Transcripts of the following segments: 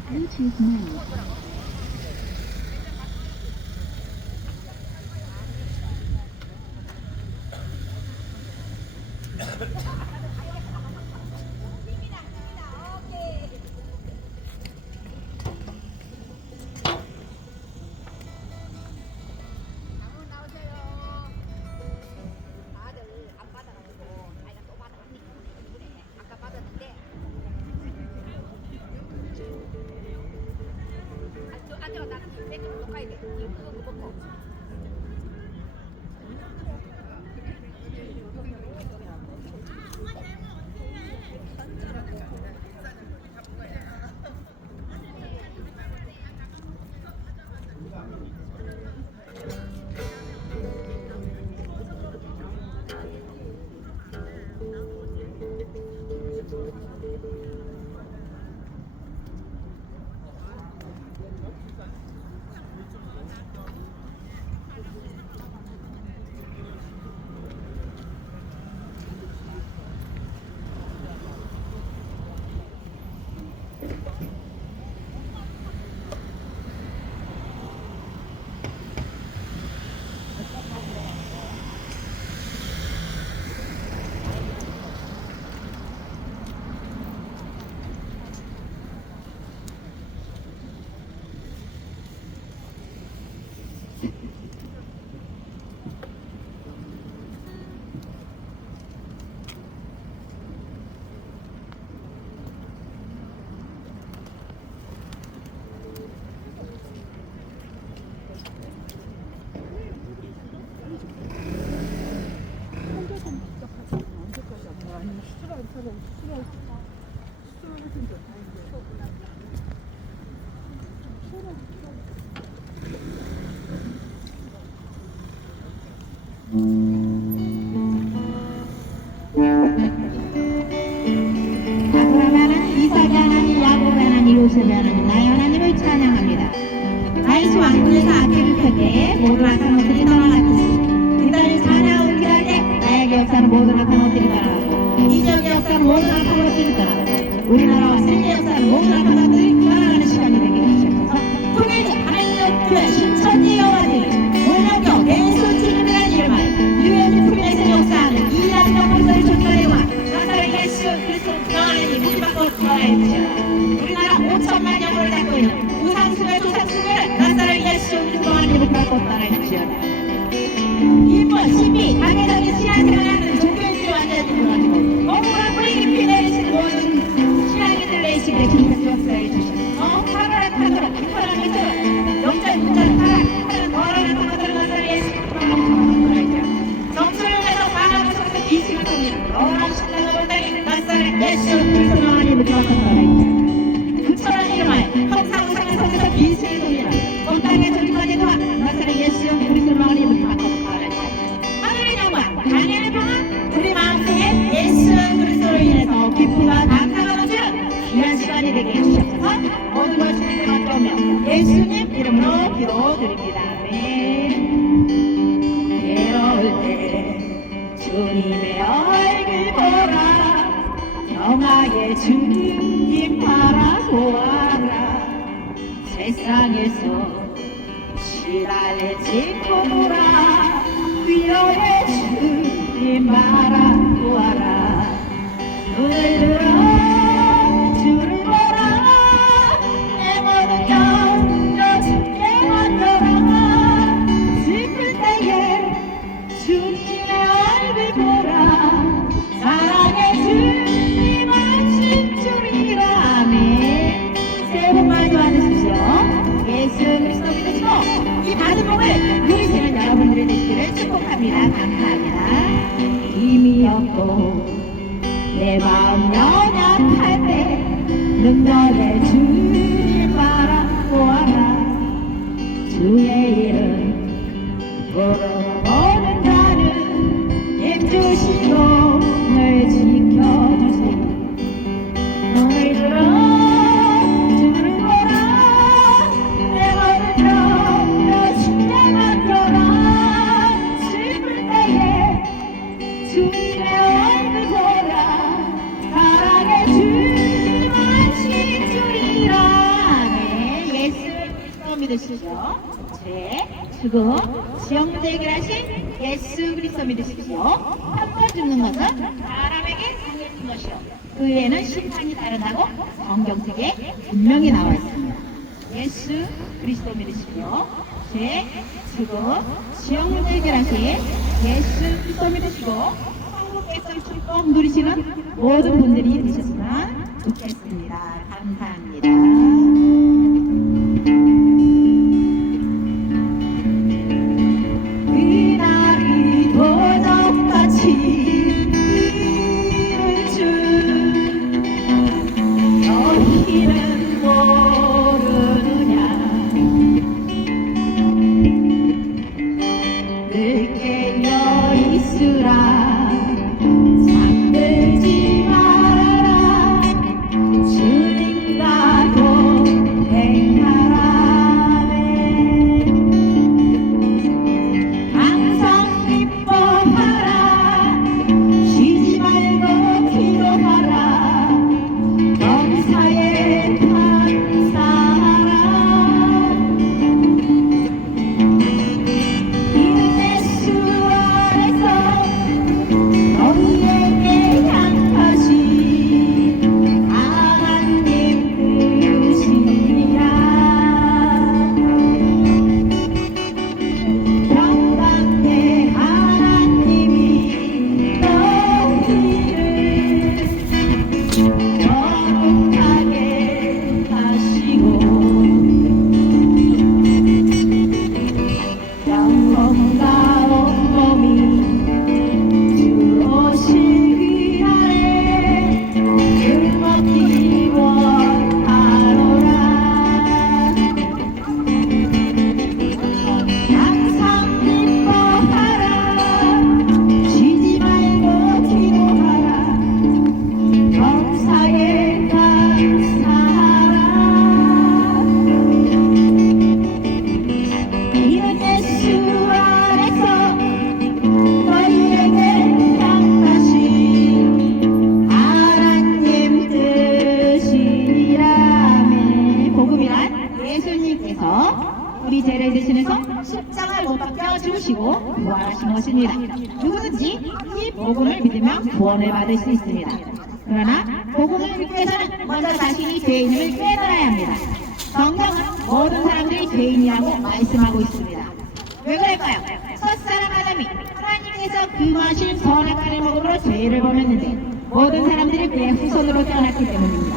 Bluetooth mode. 아브라함 하나님, 이삭의 하나님, 야곱의 하나님, 요셉의 하나님, 나의 하나님을 찬양합니다. 다윗이 왕궁에서 악기를 펼 때에 모든 악한 것들이 떠나갔듯이 그들을 찬양하고 기도할 때 나에게 역사는 모든 악한 것들이 떠나가고 이 지역의 역사는 모든 악한 것들이 떠나가고 우리나라와 세계 역사는 모든 악한 것들이 떠나가는 시간이 되게 해주셔서 통일주 하나님의 교회 신천지 여호와님을 문명경 대수 주님이라는 이름을 유엔지 프리메이슨 역사하는 이단적 목사를 존경해와 나사렛 예수 그리스도 영원히 무기받고 구원해 주시라. 우리나라 5천만 영혼을 갖고 있는 우상숭배 조상숭배를 나사렛 예수 그리스도 영원히 무기받고 구원해 주시라. 이번 신비 강해적인 신앙생활을 하는 종교인들이 완전히 들어가지고 억울한 뿌리 깊이 내리시는 모든 신앙인들 내시기를 주님께서 역사해 주셔서 파란 파도로 파란 빛으로 영적 문자를 파란 거라는 것들을 나사렛 예수 그리스도 영원히 정수령에서 반하고 속에서 이식을 통해 너란 신랑을 땅에 나사렛 예수 그리스도 영원히 무기받고 구원해 부처란 이름하에 형상우상의 속에서 비식을 통해 온 땅의 저리까지 도와 나사렛 예수 그리스도 영원히 무기받고 구원해 하늘의 영광 하늘의 평안 우리 마음속에 예수 그리스도로 인해서 기쁨과 감사가 넘치는 귀한 시간이 되게 해주셔서 모든 걸 주님께 맡겨오며 예수님 이름으로 기도드립니다. 아멘. 괴로울 때 주님의 얼굴 보라 영하게 주님 바라보아라 세상에서 시달리지 보라 위로의 주님 바라보아라 눈을 들어 주를 보라 내 모든 염려 주께 맡겨라 슬플 때에 주님의 얼굴 보라 사랑의 주님 하신 줄이라 아멘. 새해 복 많이 받으십시오. 예수 그리스도 믿으시고 이 받은 복을 누리시는 여러분들이 되시기를 축복합니다. 감사합니다. 힘이 없고 내 마음 연약할 때 능력의 주님 바라보아라 주의 이름 부르는 자는 힘주시고 늘 지켜주시고 눈을 들어 주를 보라 내 모든 염려 주께 맡겨라 슬플 때에 주님의 얼굴 보라 사랑 믿으십시오. 죄, 죽음, 지옥 문제 해결하신 예수 그리스도 믿으십시오. 한 번 죽는 것은 사람에게 당해진 것이요 그 외에는 심판이 따른다고 성경책에 분명히 나와 있습니다. 예수 그리스도 믿으십시오. 죄, 죽음, 지옥 문제 해결하신 예수 그리스도 믿으시고 천국 백성 축복 누리시는 모든 분들이 되셨으면 좋겠습니다. 감사합니다. 그날이 도적같이 이를 줄 너희는 모르느냐 늘 깨어 있으라 잠들지 말아라 주님과 동행하라네 항상 기뻐하라 쉬지 말고 기도하라 범사에 감사하라 이는 예수 안에서 너희에게 향하신 하나님 뜻이니라 평강의 하나님이 너희를 거룩하게 하시고 영혼과 온몸이 주 오실 그날에 즐겁기 원하노라 항상 기뻐하라 쉬지 말고 기도하라 범사에 감사하라 이는 예수 안에서 너희에게 향하신 하나님 뜻이니라. 복음이란 예수님께서 우리 죄를 대신해서 십자가를 못 박혀 죽으시고 부활하신 것입니다. 누구든지 이 복음을 믿으면 구원을 받을 수 있습니다. 그러나 복음을 믿기 위해서는 먼저 자신이 죄인임을 깨달아야 합니다. 성경은 모든 사람들이 죄인이라고 말씀하고 있습니다. 왜 그럴까요? 첫사람 아담이 하나님께서 금하신 선악과를 먹음으로 죄를 범했는데 모든 사람들이 그의 후손으로 태어났기 때문입니다.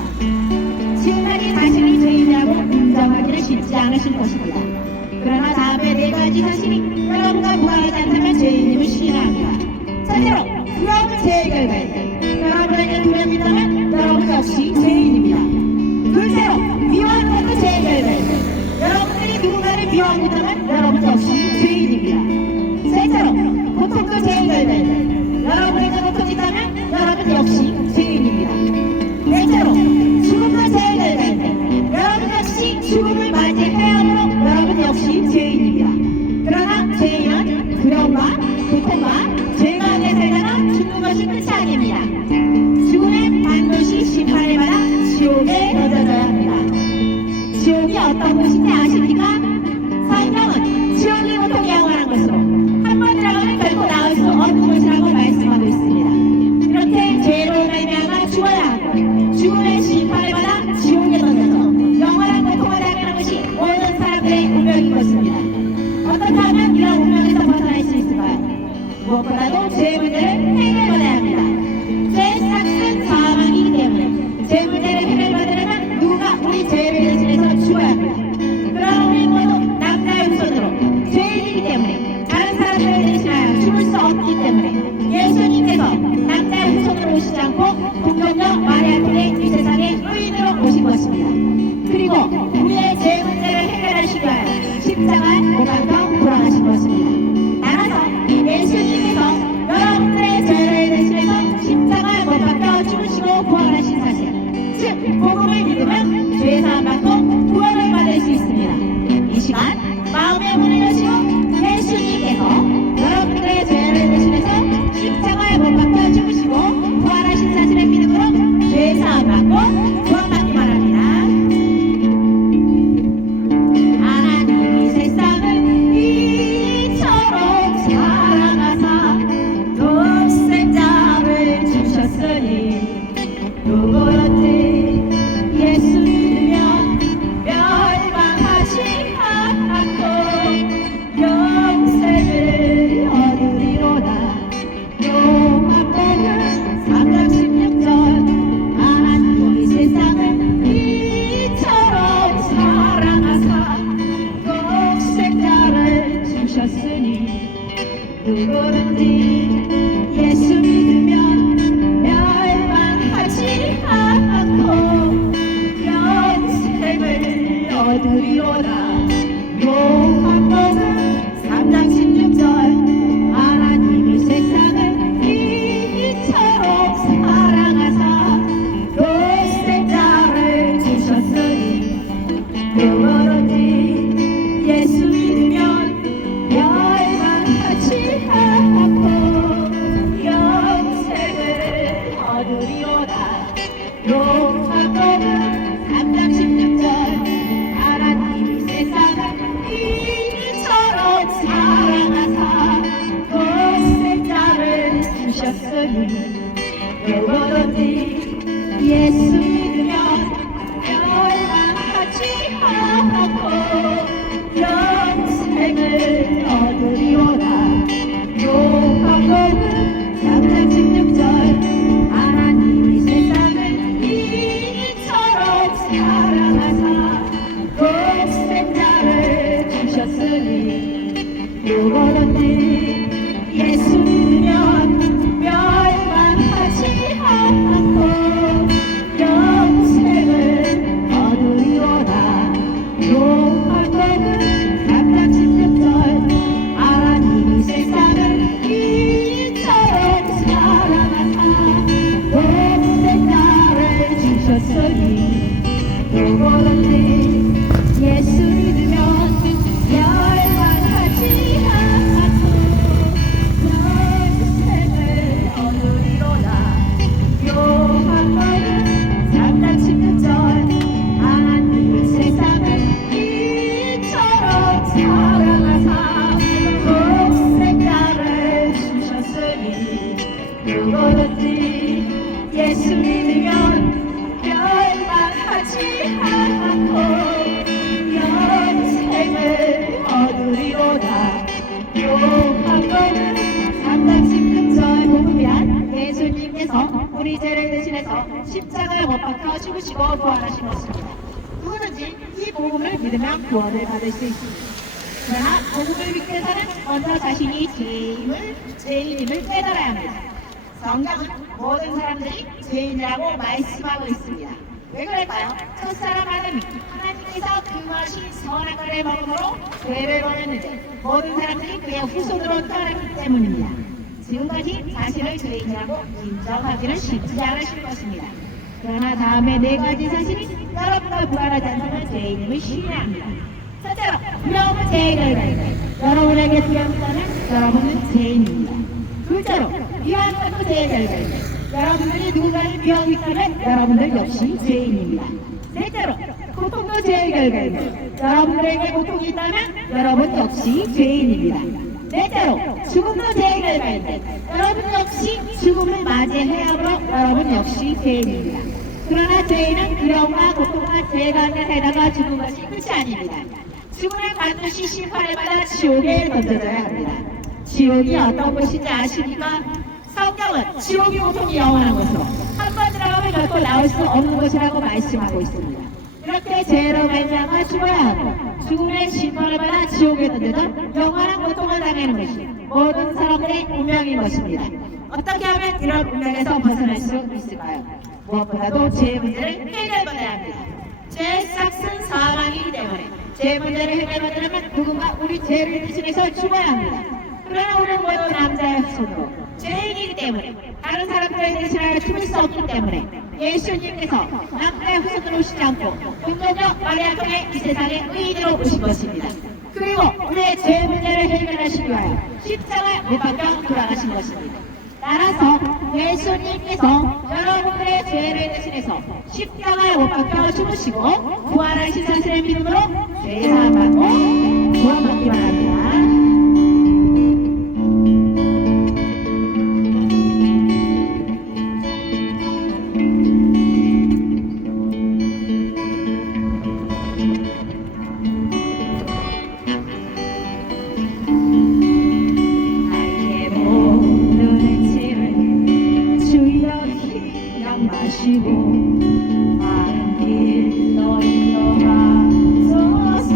지금까지 자신이 죄인이라고 인정하기를 쉽지 않으실 것입니다. 그러나 다음에 네 가지 사실이 여러분과 무관하지 않다면 죄인임을 시인합니다. 첫째로 두려움은 죄의 결과입니다. 여러분에게 두려움이 있다면 여러분 역시 죄인입니다. 둘째로 미워하는 것도 죄의 결과입니다. 여러분들이 누군가를 미워한다면 여러분 역시 죄인입니다. 셋째로 고통도 죄의 결과입니다. 여러분에게 고통이 있다면 여러분 역시 죄인입니다. 넷째로 죽음도 죄의 결과입니다. 여러분 역시 죽음을 맞이해야 하므로 여러분 역시 죄인입니다. 그러나 죄인은 두려움과 고통과 죄가 안에 살다가 죽는 것이 끝이 아닙니다. 죽음에 반드시 심판을 받아 지옥에 던져져야 합니다. 지옥이 어떤 곳인지 아십니까? 성경은 지옥이 고통이 영원한 것으로 한 번 들어가면 결코 나올 수 없는 것이라고 말씀하고 있습니다. 이렇게 죄로 말미암아 죽어야 하고 죽음의 심판을 받아 지옥에 던져서 영원한 고통을 당하는 것이 모든 사람들의 운명인 것입니다. 어떻게 하면 이런 운명에서 벗어날 수 있을까요? 무엇보다도 죄의 문제를 해결받아야 합니다. 죄의 삭은 사망이기 때문에 죄 문제를 해결받으려면 누군가 우리 죄를 대신해서 죽어야 합니다. 그러나 우리 모두 남자의 후손으로 죄인이기 때문에 다른 사람들을 대신하여 죽을 수 없기 때문에 예수님께서 남자의 후손으로 오시지 않고 동정녀 마리아 통해 이 세상에 의인으로 오신 것입니다. 그리고 우리의 죄 문제를 해결하시기 위하여 십자가에 못 박혀 돌아가신 것입니다. 따라서 예수님께서 여러분들의 죄를 대신해서 십자가에 못 박혀 죽으시고 부활하신 사실, 즉 복음을 믿으면 죄사함 받고 구원을 받을 수 있습니다. 이 시간 마음의 문을 여시고 예수님께서 여러분들의 죄를 대신해서 십자가에 못 박혀 죽으시고 부활하신 사실을 믿음으로 죄사함 받고 구원받기 바랍니다. 하나님 요한복음 3장 16절 하나님이 세상을 이처럼 사랑하사 독생자를 주셨으니 누구든지 예수 믿으면 멸망하지 않고 영생을 얻으리로다. 요한복음 3장 16절 하나님이 세상을 이처럼 사랑하사 독생자를 주셨으니 누구든지 예수 믿으면 멸망하지 않고 영생을 얻으리로다. 요한복음 3장 16절 하나님이 세상을 이처럼 사랑하사 독생자를 주셨으니 누구든지 예수 믿으면 멸망하지 않고 영생을 얻으리로다. 요한복음 3장 16절 하나님이 세상을 이처럼 사랑하사 독생자를 주셨으니 누구든지 예수 믿으면 멸망하지 않고 영생을 얻으리로다. 요한복음 3장 16절 복음이란 예수님께서 우리 죄를 대신해서 십자가에 못 박혀 죽으시고 부활하신 것입니다. 누구든지 이 복음을 믿으면 구원을 받을 수 있습니다. 그러나 복음을 믿기 위해서는 먼저 자신이 죄인임을 깨달아야 합니다. 성경은 모든 사람들이 죄인이라고 말씀하고 있습니다. 왜 그럴까요? 첫사람 아담이 하나님께서 금하신 선한 것을 먹음으로 죄를 범했는데 모든 사람들이 그의 후손으로 떠났기 때문입니다. 지금까지 자신을 죄인이라고 인정하기는 쉽지 않으실 것입니다. 그러나 다음에 네 가지 사실이 여러분과 부활하지 않는 죄인임을 시인합니다. 첫째로, 여러분 죄인을 가리고 여러분에게 두렵다면 여러분은 죄인입니다. 둘째로, 비하하고 죄인을 가리고 여러분들이 누군가를 비하고 있다면 여러분들 역시 죄인입니다. 셋째로, 고통도 죄인을 가리고 여러분들에게 고통이 있다면 여러분 역시 죄인입니다. 넷째로, 죽음도 죄인을 가리고 여러분 역시 죽음을 맞이해야 하므로 여러분 역시 죄인입니다. 그러나 죄인은 두려움과 고통과 죄가 있는 데다가 죽은 것이 끝이 아닙니다. 죽음을 반드시 심판을 받아 지옥에 던져져야 합니다. 지옥이 어떤 곳인지 아십니까? 성경은 지옥의 고통이 영원한 것으로 한 번 들어가면 결코 나올 수 없는 것이라고 말씀하고 있습니다. 이렇게 죄로 말미암아 죽어야 하고 죽음의 심판을 받아 지옥에 던져져 영원한 고통을 당하는 것이 모든 사람들의 운명인 것입니다. 어떻게 하면 이런 운명에서 벗어날 수 있을까요? 무엇보다도 죄의 문제를 해결받아야 합니다. 죄의 싹은 사망이기 때문에 죄의 문제를 해결받으려면 누군가 우리 죄를 대신해서 죽어야 합니다. 그러나 우리는 모두 남자의 손으로 죄인이기 때문에 다른 사람들을 대신하여 죽을 수 없기 때문에 예수님께서 남자의 후손으로 오시지 않고 동정녀 마리아 통해 이 세상에 의인으로 오신 것입니다. 그리고 우리의 죄 문제를 해결하시기 위하여 십자가에 못 박혀 돌아가신 것입니다. 따라서 예수님께서 여러분들의 죄를 대신해서 십자가에 못 박혀 죽으시고 부활하신 사실을 믿음으로 죄 사함 받고 구원받기 바랍니다. 마른 길 너희로 가소서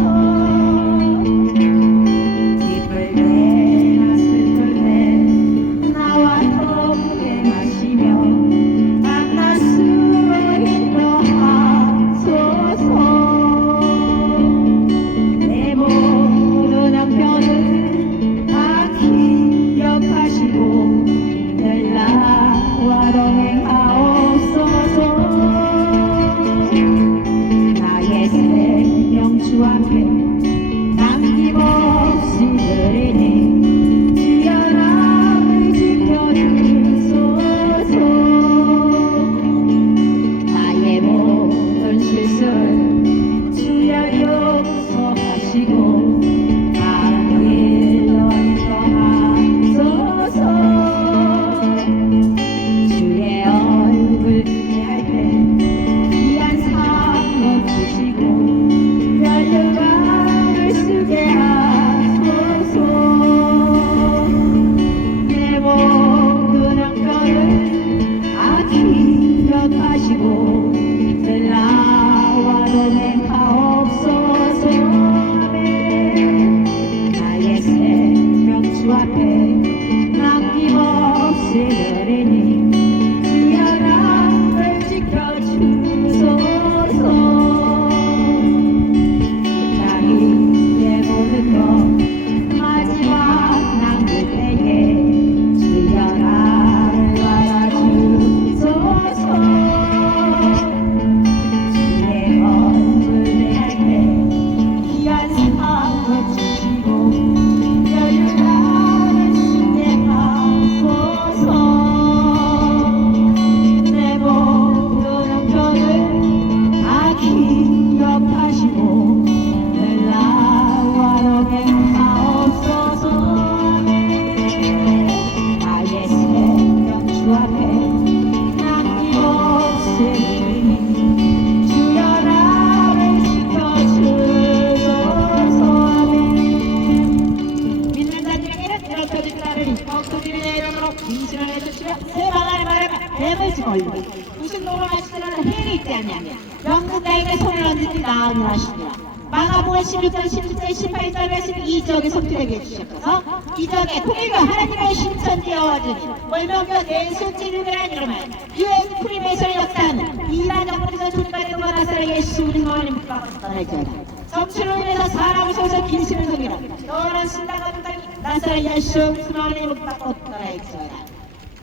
영국나에게 손을 얹으니 나으니 하시니라. 마가복음 16장 17절 18절 말씀 이적의 속들에게 주셨어서 이적의 통일과 하나님의 신천지어와주니 월명교 내수찌르를 아니로만 유엔 프리메이션의 역사는 이란 정권에서 존중받는 것 나사렛 예수 우리 하나님 묵박고 떠날지어다. 성취로 인해서 사람을 속에서 빈신을 속이라. 너는 신당과 땅이 나사렛 예수 우리 하나님 묵박고 떠날지어다.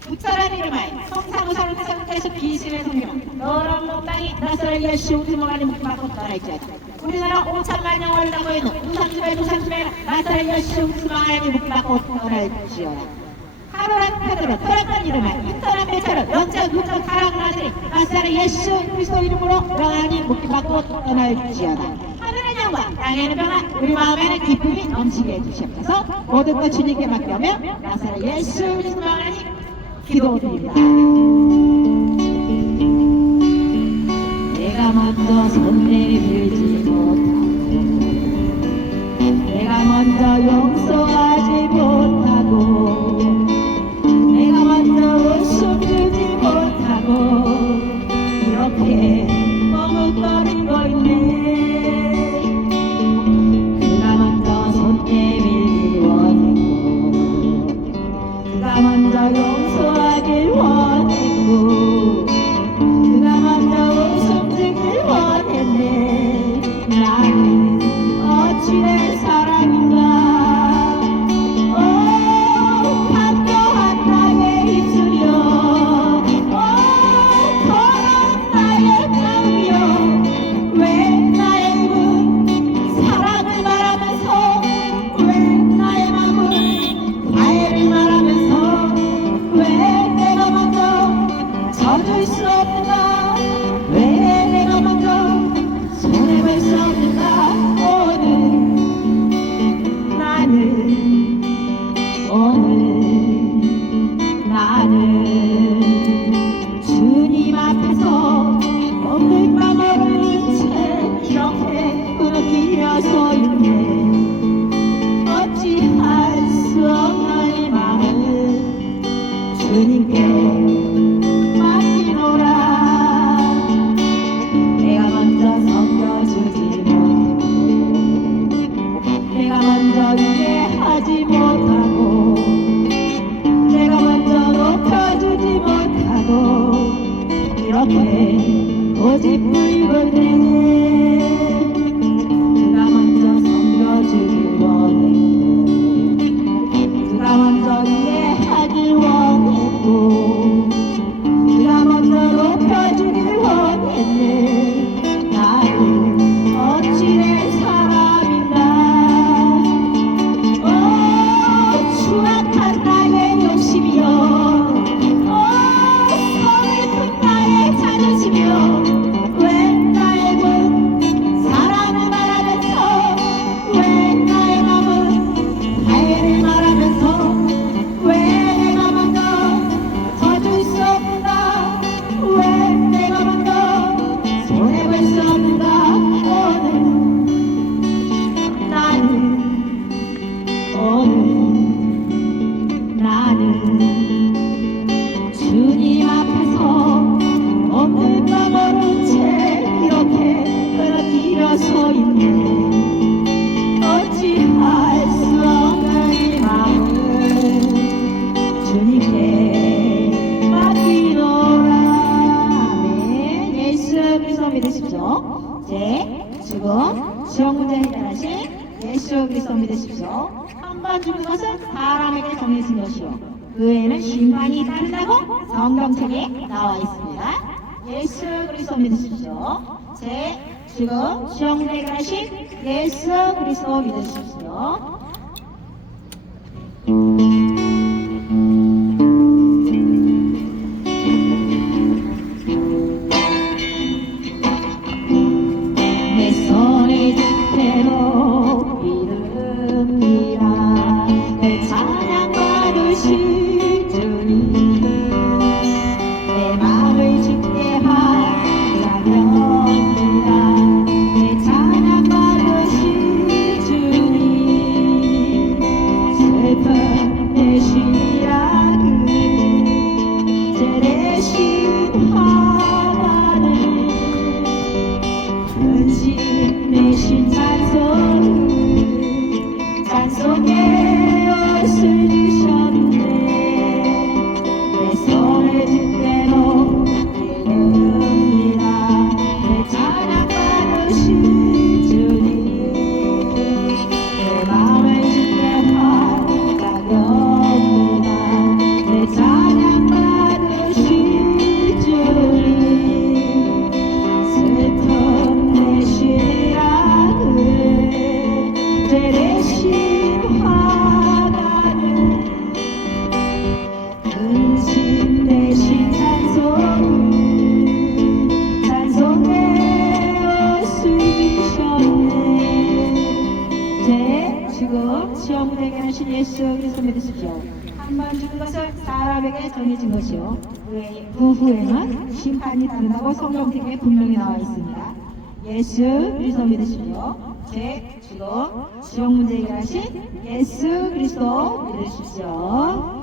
부처라는 이름하여 성상우상을 태상태에서 비신을 섬기라. 너는 땅이 나사렛 예수 우리 하나님 묵박고 떠날지어다. 우리나라 5천만 영을 나고 있는 우상집에 나사렛 예수 우리 하나님 묵박고 떠날지어다. 하루란 페드로 토라는 이름하여 인터넷 매체로 연장 누적 타락을 하시니 나사렛 예수 그리스도 이름으로 하나님 묵박고 떠날지어다. 하늘의 영광 땅에는 평화 우리 마음에는 기쁨이 넘치게 해주시옵소서. 모든 것 주님께 맡겨며 나사렛 예수 그리스도 하나님 기도드립니다. 내가 먼저 손 내밀지 못하고 내가 먼저 용서하지 못하고 내가 먼저 웃음 주지 못하고 이렇게 머뭇거리고 있네. 그가 먼저 손 내밀기 원했고 그가 먼저 용서하길 원했고 그가 먼저 웃음 주길 원했네. 나는 어찌 된 사람인가. 간교한 나의 입술이여 더러운 나의 마음이여 왜 나의 입은 사랑을 말하면서 왜 나의 마음은 화해를 말하면서 왜 내가 먼저 져줄 수 없는가. 왜 내가 먼저 손해볼 수 없는가. 나는 주님 앞에서 없는 바 모르는 채 이렇게 끊어기려 서 있네. 어찌할 수 없는 이 마음을 주님께 맡기노라. 내가 먼저 섬겨주지 못하고 내가 먼저 이해하지 못하고 내가 먼저 높여주지 못하고 이렇게 고집부리고 되네. 그가 먼저 섬겨주길 원했고 그가 먼저 이해하길 원했고 그가 먼저 높여주길 원했네. 나는 어찌 된 사람인가. 추악한 나의 욕심이여 서글픈 나의 자존심이여 왜 나의 문 사랑을 말하면서 왜 나의 마음은 화해를 말하면서 왜 내가 먼저 져줄 수 없는가. 왜 내가 먼저 손해볼 수 없는가. 나는 주님 앞에서 없는 바 모른 채 이렇게 끌어들여 서 있네. 어찌할 수 없는 이 마음을 주님께 맡기노라. 아멘. 예수 그리스도 믿으십시오. 지금 지역 문제 해결하신 예수 그리스도 믿으십시오. 한번 죽은 것은 사람에게 정해진 것이요 그 외에는 심판이 따른다고 성경책에 나와 있습니다. 예수 그리스도 믿으십시오. 지금 지역 문제 해결하신 예수 그리스도 믿으십시오. 내 손에 집회로 이름이라 내 찬양 받으신 주님 내 마음을 주께 하라면이라 내 찬양 받으신 주님 근심 내신 찬송에 옷을 주셨네. 내 손에 든 대로 기릅니다. 내 찬양 받으신 주님, 내 마음에 주께 환장합니다. 내 찬양 받으신 주님, 슬픔 내시라 그래 죄 대신 화나는 근심 대신 찬송에 옷을 주셨네. 제 지금 시험되게 하신 예수 그리스도 믿으십시오. 한 번 죽은 것은 사람에게 정해진 것이요 그 후에는 심판이 따른다고 성경책에 분명히 나와 있습니다. 예수 그리스도 믿으십시오. 제 지금 시험 문제 해결하신 예수 그리스도 믿으십시오.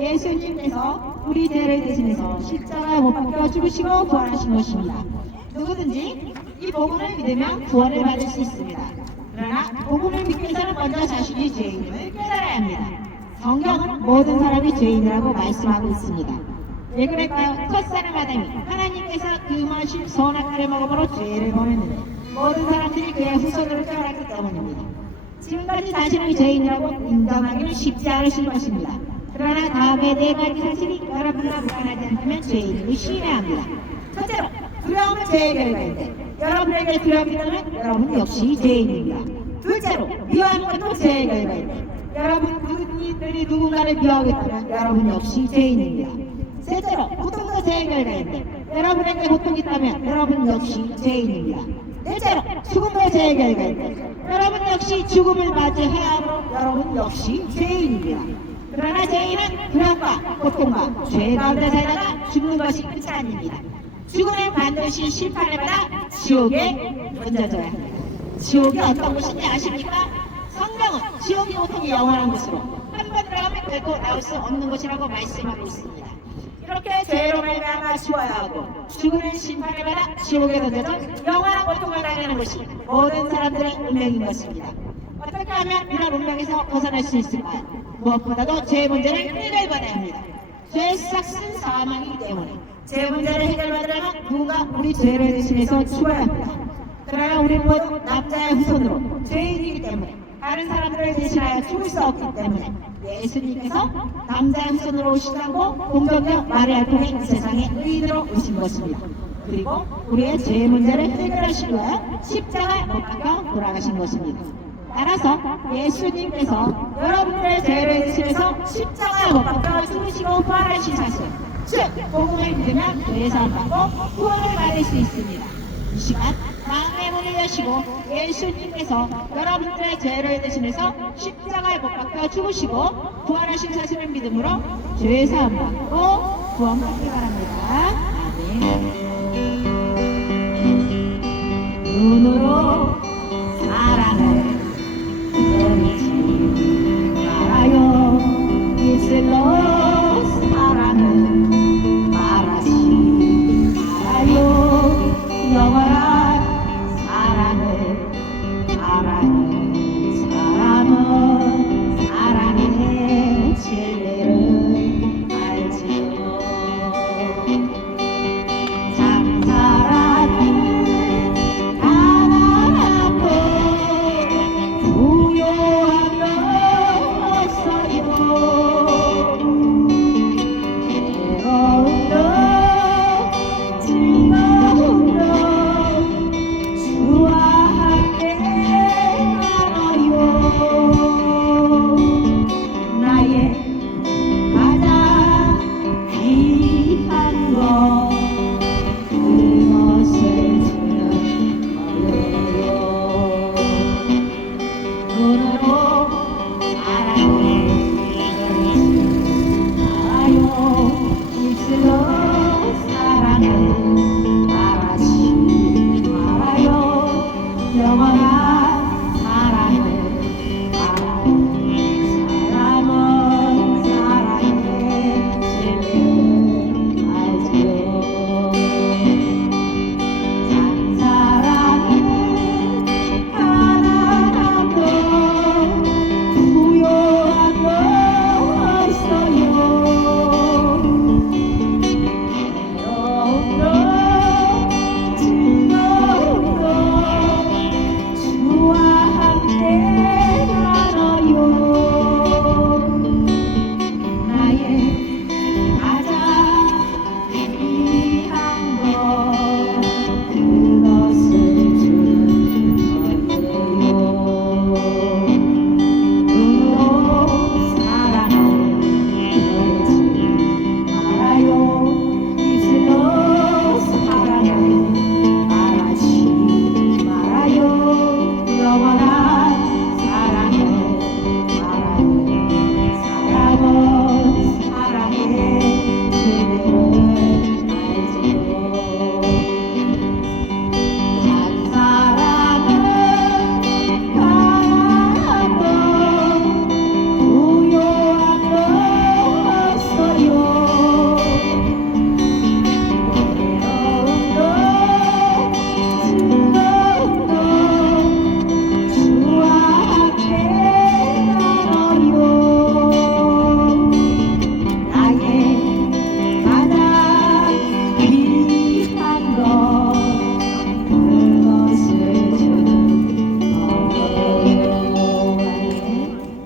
예수님께서 우리 죄를 대신해서 십자가에 못 박혀 죽으시고 부활하신 것입니다. 누구든지 이 복음을 믿으면 구원을 받을 수 있습니다. 그러나 복음을 믿기 위해서는 먼저 자신이 죄인임을 깨달아야 합니다. 성경은 모든 사람이 죄인이라고 말씀하고 있습니다. 왜 그럴까요? 첫사람 아담이 하나님께서 금하신 선악과를 먹음으로 죄를 범했는데 모든 사람들이 그의 후손으로 태어났기 때문입니다. 지금까지 자신을 죄인이라고 인정하기는 쉽지 않으실 것입니다. 그러나 다음에 네 가지 사실이 여러분과 무관하지 않다면 죄인임을 시인해야 합니다. 첫째로, 두려움은 죄의 결과인데 여러분에게 두려움이 있다면 여러분 역시 죄인입니다. 둘째로, 미워하는 것도 죄의 결과인데 여러분들이 누군가를 미워하겠다면 여러분 역시 죄인입니다. 셋째로, 고통도 죄의 결과인데 여러분에게 고통이 있다면 여러분 역시 죄인입니다. 넷째로, 죽음도 죄의 결과인데 여러분 역시 죽음을 맞이해야 하므로 여러분 역시 죄인입니다. 그러나 죄인은 두려움과 고통과 죄 가운데 살다가 죽는 것이 끝이 아닙니다. 죽음은 반드시 심판을 받아 지옥에 던져져야 합니다. 지옥이 어떤 곳인지 아십니까? 성경은 지옥이 고통이 영원한 곳으로 한 번 들어가면 결코 나올 수 없는 곳이라고 말씀하고 있습니다. 이렇게 죄로 말미암아 죽어야 하고 죽음의 심판을 받아 지옥에 던져져 영원한 고통을 당하는 것이 모든 사람들의 운명인 것입니다. 어떻게 하면 이런 운명에서 벗어날 수 있을까요? 무엇보다도 죄 문제를 해결받아야 합니다. 죄의 싹은 사망이기 때문에 죄 문제를 해결받으려면 누군가 우리 죄를 대신해서 죽어야 합니다. 그러나 우리는 모두 남자의 후손으로 죄인이기 때문에 다른 사람들을 대신하여 죽을 수 없기 때문에 예수님께서 남자의 후손으로 오시다고 공동력 마리아를 통해 이 세상에 의인으로 오신 것입니다. 그리고 우리의 죄 문제를 해결하시기 위해 십자가에 못 박혀 돌아가신 것입니다. 따라서 예수님께서 여러분들의 죄를 지시면서 십자가에 못 박혀 죽으시고 부활하신 사실, 즉 복음을 믿으면 죄 사함 받고 구원을 받을 수 있습니다. 이 시간 마음의 문을 여시고 예수님께서 여러분들의 죄를 대신해서 십자가에 못 박혀 죽으시고 부활하신 사실을 믿음으로 죄 사함 받고 구원받기 바랍니다. 아멘. 눈으로 사랑을 끊지 말아요. 입술로 사랑을 말하지 말아요. 영원한 사랑을 말하는 사람은 사랑의 진리를 알지요. 참 사랑은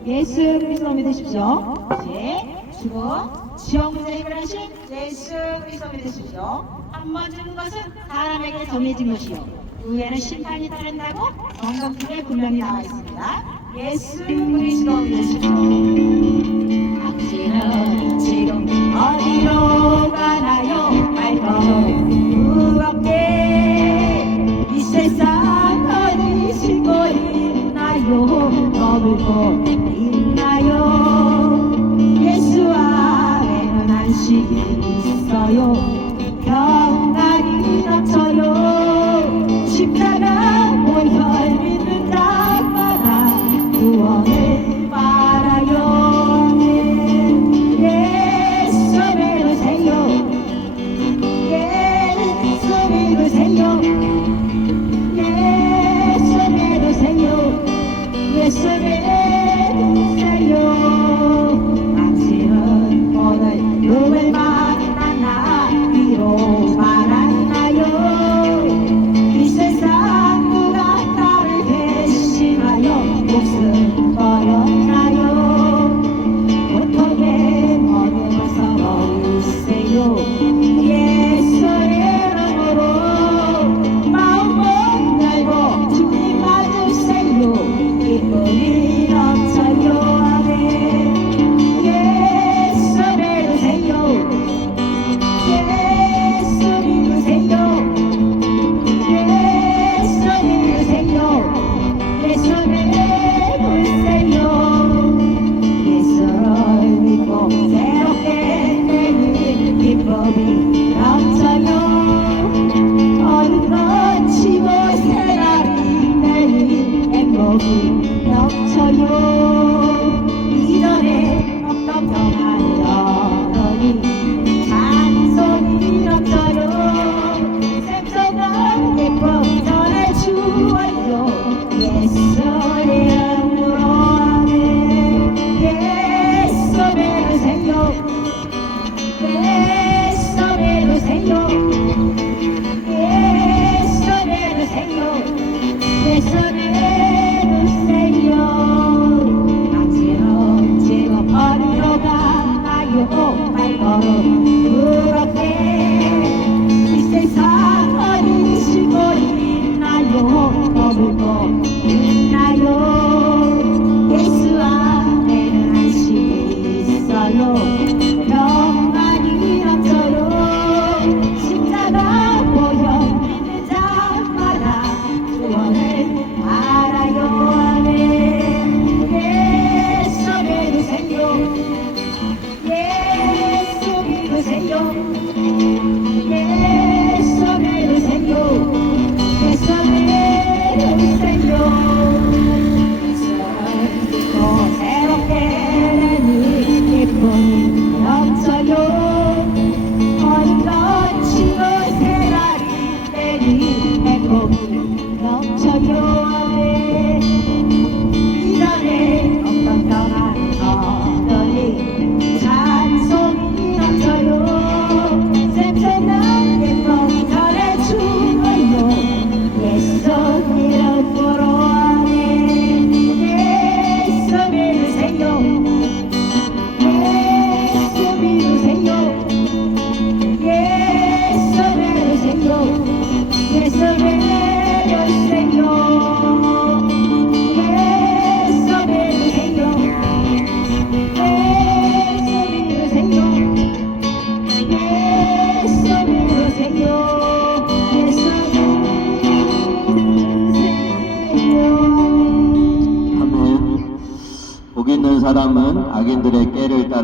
예수 그리스도 믿으십시오. 이제 죽어 지옥 문제 해결하신 예수 그리스도 믿으십시오. 한 번 죽은 것은 사람에게 정해진 것이요 후에는 심판이 따른다고 성경책에 분명히 나와 있습니다. 예수 그리스도 믿으십시오. 당신은 지금 어디로 가나요? 발걸음 무겁게 이 세상 어디 싣고 있나요? 떠들고 있나요? 예수 안에는 안식이 있어요. 평안이 넘쳐요. 십자가 보혈 믿는 자마다 구원을 바라요.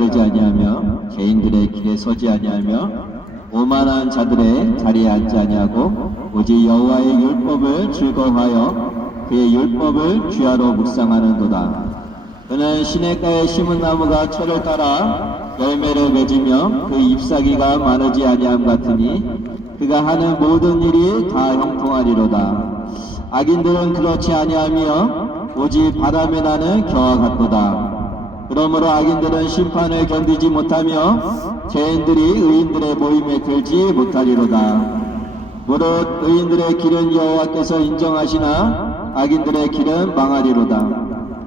따르지 아니하며 죄인들의 길에 서지 아니하며 오만한 자들의 자리에 앉지 아니하고 오직 여호와의 율법을 즐거워하여 그의 율법을 귀하로 묵상하는도다. 그는 시냇가에 심은 나무가 철을 따라 열매를 맺으며 그 잎사귀가 마르지 아니함 같으니 그가 하는 모든 일이 다 형통하리로다. 악인들은 그렇지 아니하며 오직 바람에 나는 겨와 같도다. 그러므로 악인들은 심판을 견디지 못하며 죄인들이 의인들의 모임에 들지 못하리로다. 무릇 의인들의 길은 여호와께서 인정하시나 악인들의 길은 망하리로다.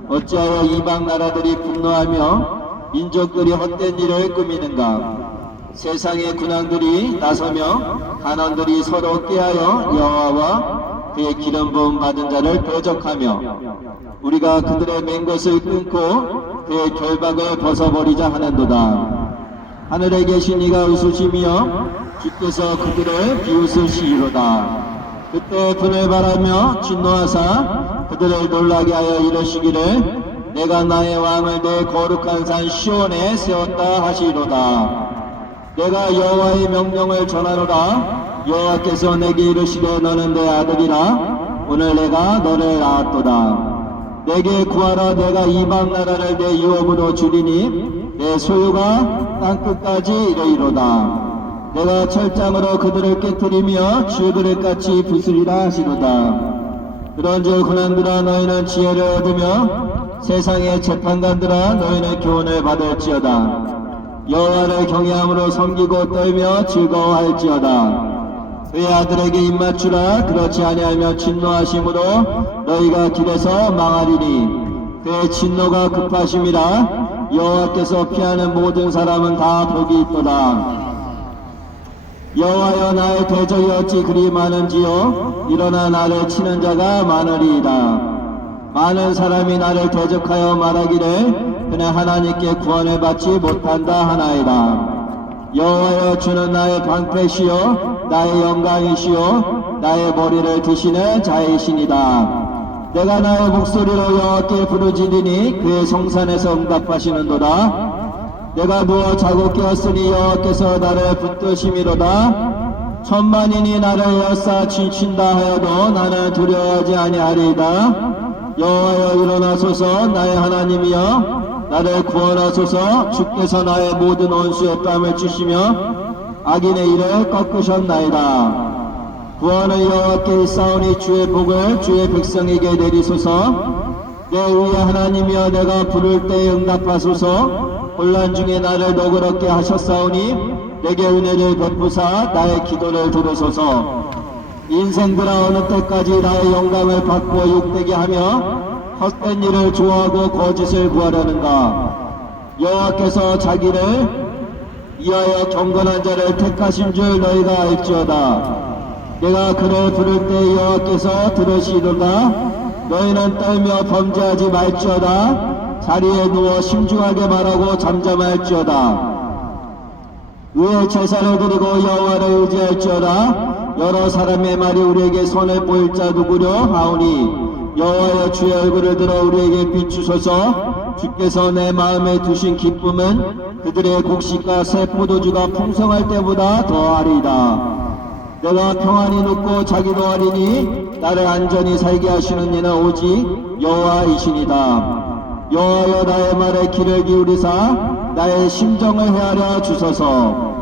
어찌하여 이방 나라들이 분노하며 민족들이 헛된 일을 꾸미는가? 세상의 군왕들이 나서며 간원들이 서로 꾀하여 여호와와 그의 기름 부음 받은 자를 대적하며 우리가 그들의 맨 것을 끊고 그의 결박을 벗어버리자 하는도다. 하늘에 계신 이가 웃으시며 주께서 그들을 비웃으시리로다. 그때 분을 바라며 진노하사 그들을 놀라게 하여 이르시기를 내가 나의 왕을 내 거룩한 산 시온에 세웠다 하시리로다. 내가 여호와의 명령을 전하노라. 여호와께서 내게 이르시되 너는 내 아들이라. 오늘 내가 너를 낳았도다. 내게 구하라. 내가 이방 나라를 내 유업으로 주리니 내 소유가 땅끝까지 이르리로다. 내가 철장으로 그들을 깨뜨리며 줄그릇같이 부수리라 하시로다. 그런즉 군왕들아 너희는 지혜를 얻으며 세상의 재판관들아 너희는 교훈을 받을지어다. 여호와를 경외함으로 섬기고 떨며 즐거워할지어다. 그의 아들에게 입맞추라. 그렇지 아니하며 진노하심으로 너희가 길에서 망하리니 그의 진노가 급하심이라. 여호와께서 피하는 모든 사람은 다 복이 있도다. 여호와여 나의 대적이 어찌 그리 많은지요. 일어나 나를 치는 자가 많으리이다. 많은 사람이 나를 대적하여 말하기를 그는 하나님께 구원을 받지 못한다 하나이다. 여호와여 주는 나의 방패시요 나의 영광이시요 나의 머리를 드시는 자이시니이다. 내가 나의 목소리로 여호와께 부르짖으니 그의 성산에서 응답하시는도다. 내가 누워 자고 깨었으니 여호와께서 나를 붙드심이로다. 천만인이 나를 열사 친친다 하여도 나는 두려워하지 아니하리이다. 여호와여 일어나소서. 나의 하나님이여 나를 구원하소서. 주께서 나의 모든 원수의 뺨을 치시며 악인의 일을 꺾으셨나이다. 구원은 여호와께 있사오니 주의 복을 주의 백성에게 내리소서. 내 위에 하나님이여 내가 부를 때에 응답하소서. 혼란 중에 나를 너그럽게 하셨사오니 내게 은혜를 베푸사 나의 기도를 들으소서. 인생들아 어느 때까지 나의 영광을 받고 욕되게 하며 헛된 일을 좋아하고 거짓을 구하려는가? 여호와께서 자기를 위하여 경건한 자를 택하신 줄 너희가 알지어다. 내가 그를 부를 때 여호와께서 들으시리로다. 너희는 떨며 범죄하지 말지어다. 자리에 누워 심중하게 말하고 잠잠할지어다. 의의 제사를 드리고 여호와를 의지할지어다. 여러 사람의 말이 우리에게 선을 보일 자 누구려 하오니 여호와여 주의 얼굴을 들어 우리에게 비추소서. 주께서 내 마음에 두신 기쁨은 그들의 곡식과 새 포도주가 풍성할 때보다 더하리이다. 내가 평안히 눕고 자기도 하리니 나를 안전히 살게 하시는 이는 오직 여호와이시니이다. 여호와여 나의 말에 귀를 기울이사 나의 심정을 헤아려 주소서.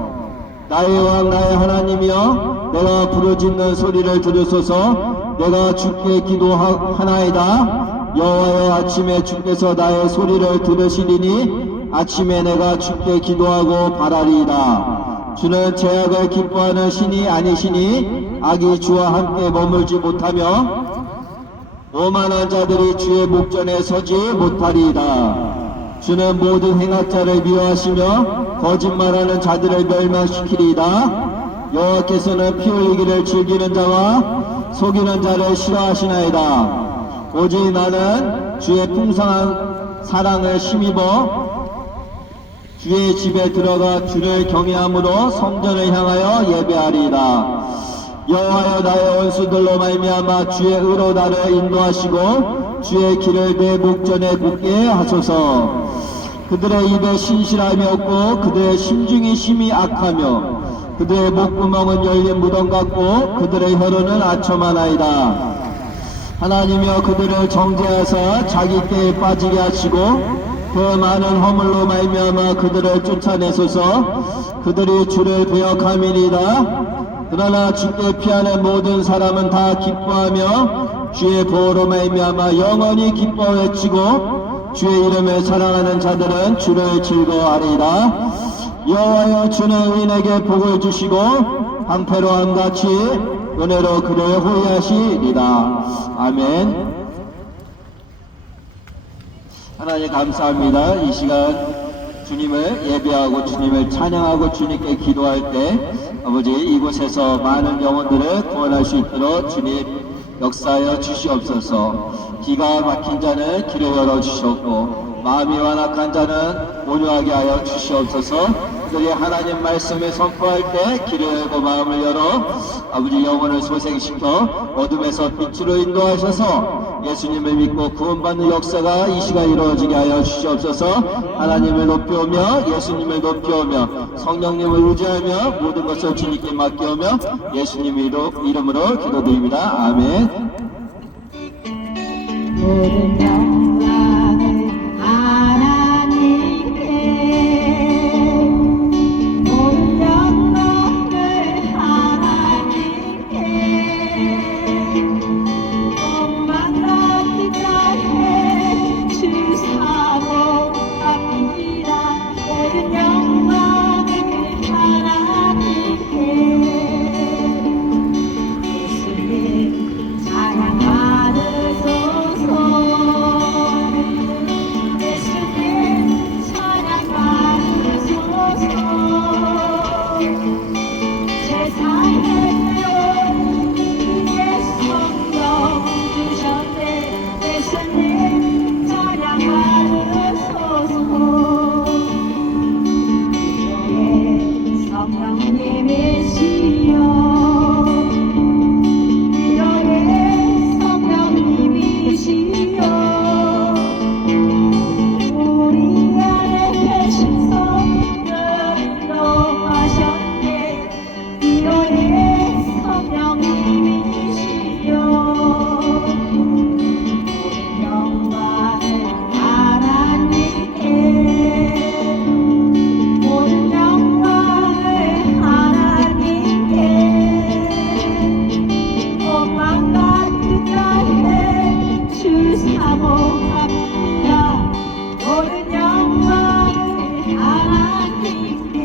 나의 왕 나의 하나님이여 내가 부르짖는 소리를 들으소서. 내가 주께 기도하나이다. 여호와여 아침에 주께서 나의 소리를 들으시리니 아침에 내가 주께 기도하고 바라리이다. 주는 죄악을 기뻐하는 신이 아니시니 악이 주와 함께 머물지 못하며 오만한 자들이 주의 목전에 서지 못하리이다. 주는 모든 행악자를 미워하시며 거짓말하는 자들을 멸망시키리이다. 여호와께서는 피 흘리기를 즐기는 자와 속이는 자를 싫어하시나이다. 오직 나는 주의 풍성한 사랑을 힘입어 주의 집에 들어가 주를 경외함으로 성전을 향하여 예배하리이다. 여호와여 나의 원수들로 말미암아 주의 의로 나를 인도하시고 주의 길을 내 목전에 굳게 하소서. 그들의 입에 신실함이 없고 그들의 심중이 심히 악하며 그들의 목구멍은 열린 무덤 같고 그들의 혀로는 아첨하나이다. 하나님이여 그들을 정죄하사 자기 꾀에 빠지게 하시고 그 많은 허물로 말미암아 그들을 쫓아내소서. 그들이 주를 배역함이니이다. 그러나 주께 피하는 모든 사람은 다 기뻐하며 주의 보호로 말미암아 영원히 기뻐 외치고 주의 이름을 사랑하는 자들은 주를 즐거워하리이다. 여호와여 주는 의인에게 복을 주시고 방패로함 같이 은혜로 그를 호위하시리이다. 아멘. 하나님 감사합니다. 이 시간 주님을 예배하고 주님을 찬양하고 주님께 기도할 때 아버지 이곳에서 많은 영혼들을 구원할 수 있도록 주님 역사하여 주시옵소서. 기가 막힌 자는 길을 열어주시옵고 마음이 완악한 자는 온유하게 하여 주시옵소서. 그들이 하나님 말씀을 선포할 때 길을 열고 마음을 열어 아버지 영혼을 소생시켜 어둠에서 빛으로 인도하셔서 예수님을 믿고 구원받는 역사가 이 시간 이루어지게 하여 주시옵소서. 하나님을 높이오며 예수님을 높이오며 성령님을 의지하며 모든 것을 주님께 맡기오며 예수님의 이름으로 기도드립니다. 아멘. 모든 영광을 하나님께 모든 영광을 하나님께 엄마가 기다해 주사모 합니다. 모든 영광을 하나님께 예수님 찬양 받으소서. 예수님 찬양 받으소서. 세상에 내온 이의 성령 주셨네. 예수님 찬양 받으소서. 기도의 성령님이시여 기도의 성령님이시여 우리 안에 계신 성령을 인도하셨네. 기도의 성령님이시여 모든 영광을 하나님께 모든 영광을 하나님께 오만과 뜻하에 주 사모합니다. 모든 영광을 하나님께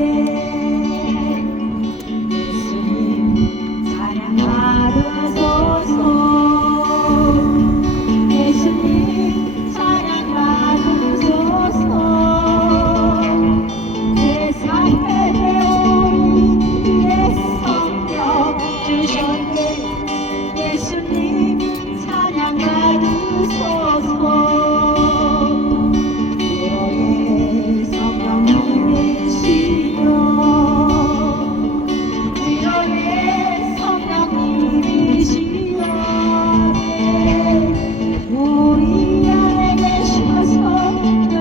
예수님 찬양 받으소서. 예수님 찬양 받으소서. 세상에 내온 이의 성령 주셨네. 예수님 찬양 받으소서. 기도의 성령님이시여 기도의 성령님이시여 우리 안에 계셔서 늘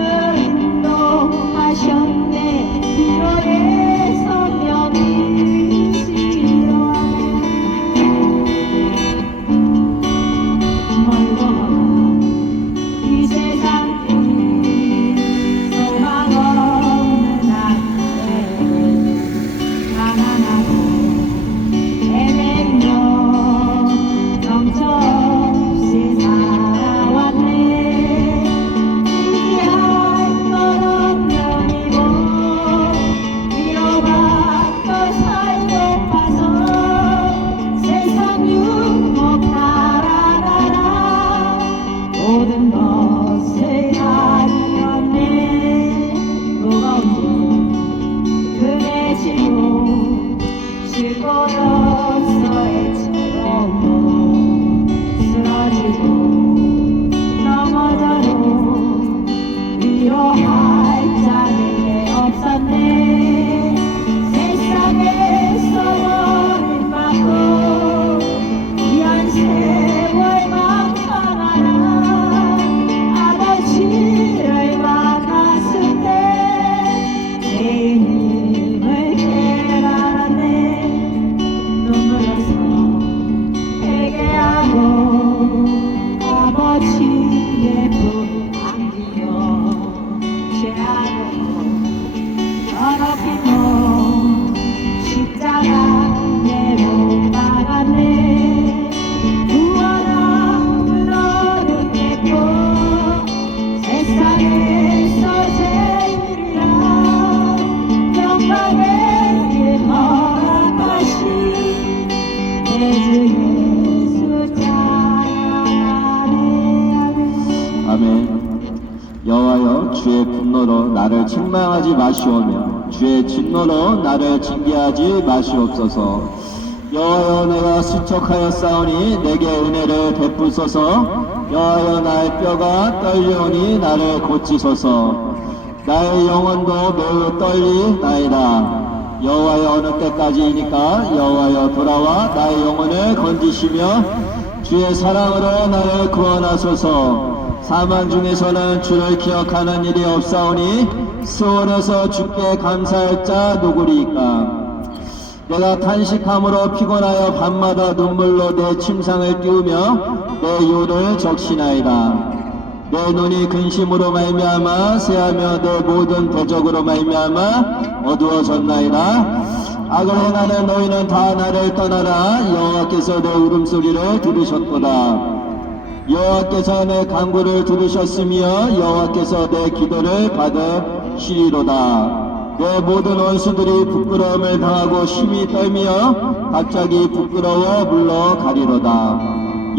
인도하셨네. 기도의 성령님이시여 멀고 이 세상 소망 없는 나를 가난하고 애매며 정처없이 살아왔네. 이해할 것 없는 이곳 위로받고 살고 봐서 세상 유혹 달아나라 모든 것을 다 잃었네. 무거운 금에 지고 실고역서에 채우고 쓰러지고 넘어져도 위로할 자리에 없었네. 세상에서 버림받고 귀한 세월 망쳐나라 아버지를 만났을 때 언어로 나를 책망하지 마시오며 주의 진노로 나를 징계하지 마시옵소서. 여호와여, 내가 수척하였사오니 내게 은혜를 베푸소서. 여호와여, 나의 뼈가 떨려오니 나를 고치소서. 나의 영혼도 매우 떨리나이다. 여호와여, 어느 때까지이니까? 여호와여, 돌아와 나의 영혼을 건지시며 주의 사랑으로 나를 구원하소서. 사망 중에서는 주를 기억하는 일이 없사오니 수월에서 주께 감사할 자 누구리이까? 내가 탄식함으로 피곤하여 밤마다 눈물로 내 침상을 띄우며 내 유를 적시나이다. 내 눈이 근심으로 말미암아 새하며 내 모든 대적으로 말미암아 어두워졌나이다. 악을 행하는 너희는 다 나를 떠나라. 여호와께서 내 울음소리를 들으셨도다. 여호와께서 내 간구를 들으셨으며 여호와께서 내 기도를 받으시리로다. 내 모든 원수들이 부끄러움을 당하고 심히 떨며 갑자기 부끄러워 물러가리로다.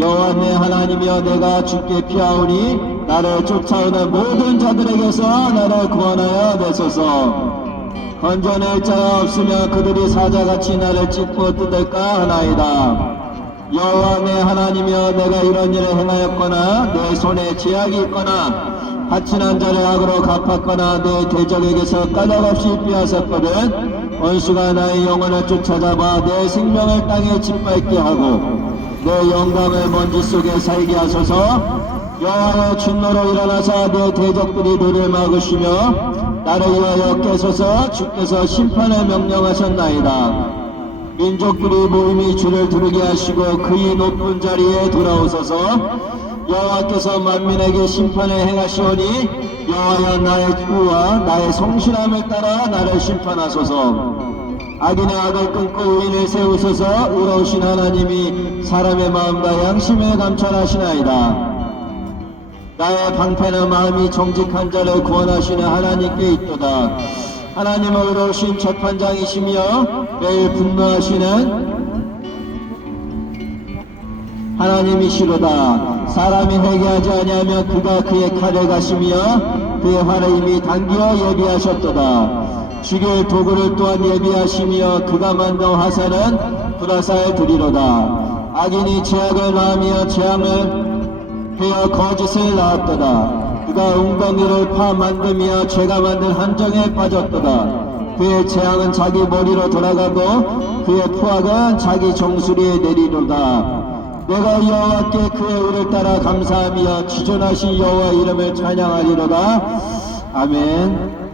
여호와 내 하나님이여, 내가 주께 피하오니 나를 쫓아오는 모든 자들에게서 나를 구원하여 내소서. 건져낼 자가 없으며 그들이 사자같이 나를 찢고 뜯을까 하나이다. 여호와 내 하나님이여, 내가 이런 일을 행하였거나 내 손에 제약이 있거나 하친한 자를 악으로 갚았거나 내 대적에게서 까닭없이 빼앗았거든 원수가 나의 영혼을 쫓아잡아 내 생명을 땅에 짓밟게 하고 내 영광을 먼지 속에 살게 하소서. 여호와여, 진노로 일어나사 내 대적들이 너를 막으시며 나를 위하여 깨소서. 주께서 심판을 명령하셨나이다. 민족들이 모임이 주를 두르게 하시고 그의 높은 자리에 돌아오소서. 여호와께서 만민에게 심판을 행하시오니 여호와여, 나의 주와 나의 성실함을 따라 나를 심판하소서. 악인의 악을 끊고 의인을 세우소서. 의로우신 하나님이 사람의 마음과 양심을 감찰하시나이다. 나의 방패는 마음이 정직한 자를 구원하시는 하나님께 있도다. 하나님은 의로우신 재판장이시며 매일 분노하시는 하나님이시로다. 사람이 회개하지 아니하며 그가 그의 칼을 가시며 그의 활을 이미 당기어 예비하셨도다. 죽일 도구를 또한 예비하시며 그가 만든 화살은 불화살 들이로다. 악인이 죄악을 낳으며 재앙을 헤어 거짓을 낳았도다. 그가 웅덩이를 파 만들며 죄가 만든 함정에 빠졌도다. 그의 재앙은 자기 머리로 돌아가고 그의 포악은 자기 정수리에 내리로다. 내가 여호와께 그의 의를 따라 감사하며 지존하신 여호와 이름을 찬양하리로다. 아멘.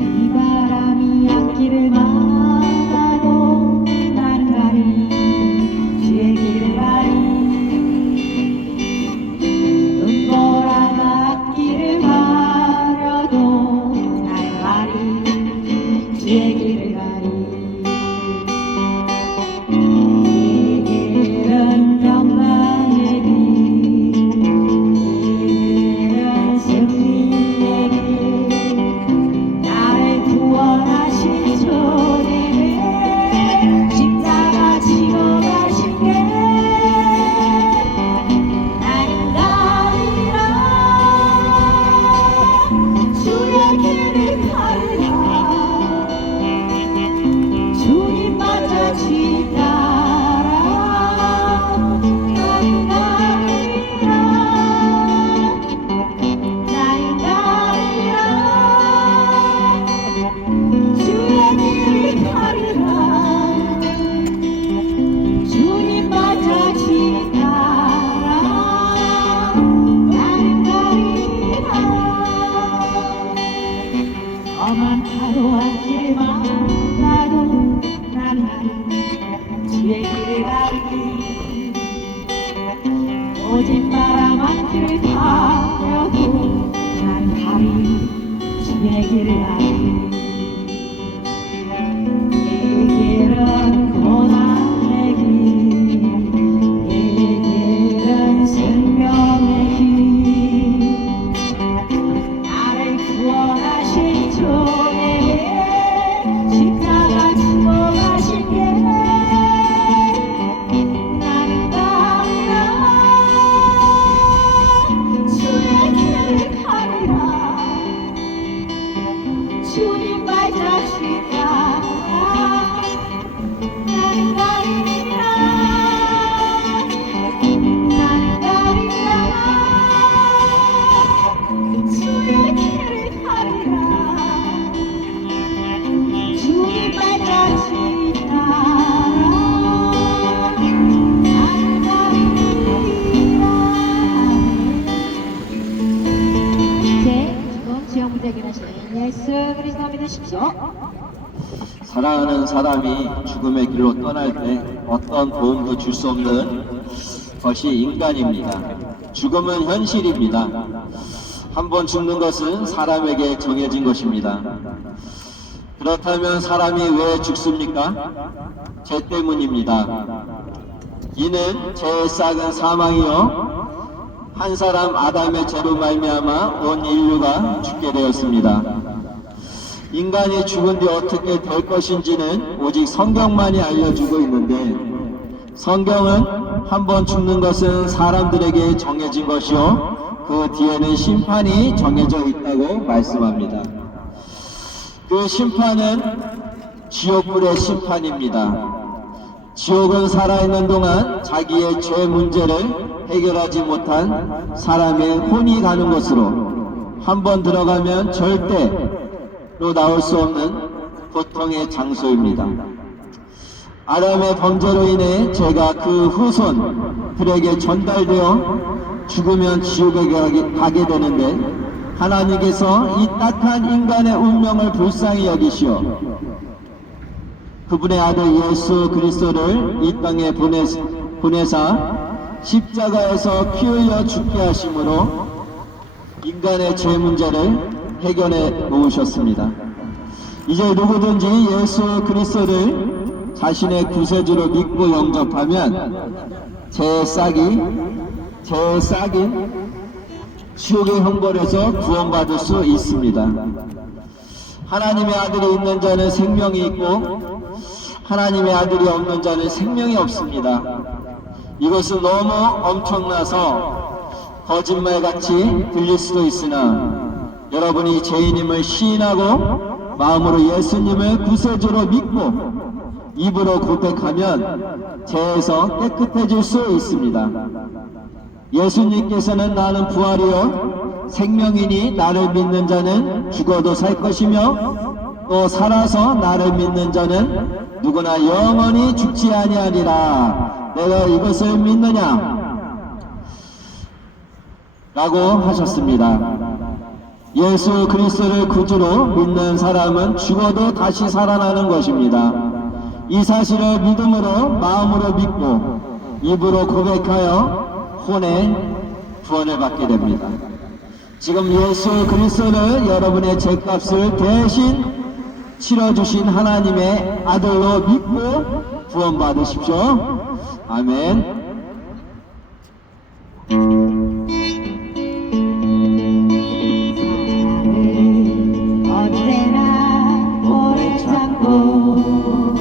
이 바람이 앞길을 막아도 난 가리 주의 길을 가리 눈보라가 앞길을 가려도 난 가리 주의 길을 가리 이 길은 영광의 길 이 길은 승리의 길 나를 구원하신 주님의 십자가 지고 가신 게 나는 가리라 주의 길을 가리라 주님 맞아 지따라 나는 가리라 나는 가리라 주의 길을 가리라 주님 맞아 지따라 나는 가리라 험한 파도 앞길을 만나도 나는 주의 길을 가리니 오직 바람 앞길을 가려도 난 가리 주의 길을 가리니 이 길은 고난의 길 이 길은 생명의 길 나를 구원하신 주님의 십자가 지고 가신 게 나는 가리라 무적이 되신 예수 그리스도 믿으십시오. 사랑하는 사람이 죽음의 길로 떠날 때 어떤 도움도 줄 수 없는 것이 인간입니다. 죽음은 현실입니다. 한번 죽는 것은 사람에게 정해진 것입니다. 그렇다면 사람이 왜 죽습니까? 죄 때문입니다. 이는 죄의 싹은 사망이요 한 사람 아담의 죄로 말미암아 온 인류가 죽게 되었습니다. 인간이 죽은 뒤 어떻게 될 것인지는 오직 성경만이 알려주고 있는데, 성경은 한번 죽는 것은 사람들에게 정해진 것이요 그 뒤에는 심판이 정해져 있다고 말씀합니다. 그 심판은 지옥불의 심판입니다. 지옥은 살아있는 동안 자기의 죄 문제를 해결하지 못한 사람의 혼이 가는 곳으로, 한번 들어가면 절대로 나올 수 없는 고통의 장소입니다. 아담의 범죄로 인해 죄가 그 후손들에게 전달되어 죽으면 지옥에 가게 되는데, 하나님께서 이 딱한 인간의 운명을 불쌍히 여기시어 그분의 아들 예수 그리스도를 이 땅에 보내사 십자가에서 피 흘려 죽게 하심으로 인간의 죄 문제를 해결해 놓으셨습니다. 이제 누구든지 예수 그리스도를 자신의 구세주로 믿고 영접하면 죄의 싹인 지옥의 형벌에서 구원받을 수 있습니다. 하나님의 아들이 있는 자는 생명이 있고 하나님의 아들이 없는 자는 생명이 없습니다. 이것은 너무 엄청나서 거짓말같이 들릴 수도 있으나, 여러분이 죄인임을 시인하고 마음으로 예수님을 구세주로 믿고 입으로 고백하면 죄에서 깨끗해질 수 있습니다. 예수님께서는 나는 부활이요 생명이니 나를 믿는 자는 죽어도 살 것이며 또 살아서 나를 믿는 자는 누구나 영원히 죽지 아니하리라. 내가 이것을 믿느냐? 라고 하셨습니다. 예수 그리스도를 구주로 믿는 사람은 죽어도 다시 살아나는 것입니다. 이 사실을 믿음으로 마음으로 믿고 입으로 고백하여 혼의 구원을 받게 됩니다. 지금 예수 그리스도를 여러분의 죄값을 대신 치러주신 하나님의 아들로 믿고 구원받으십시오. 아멘. 언제나 오래 참고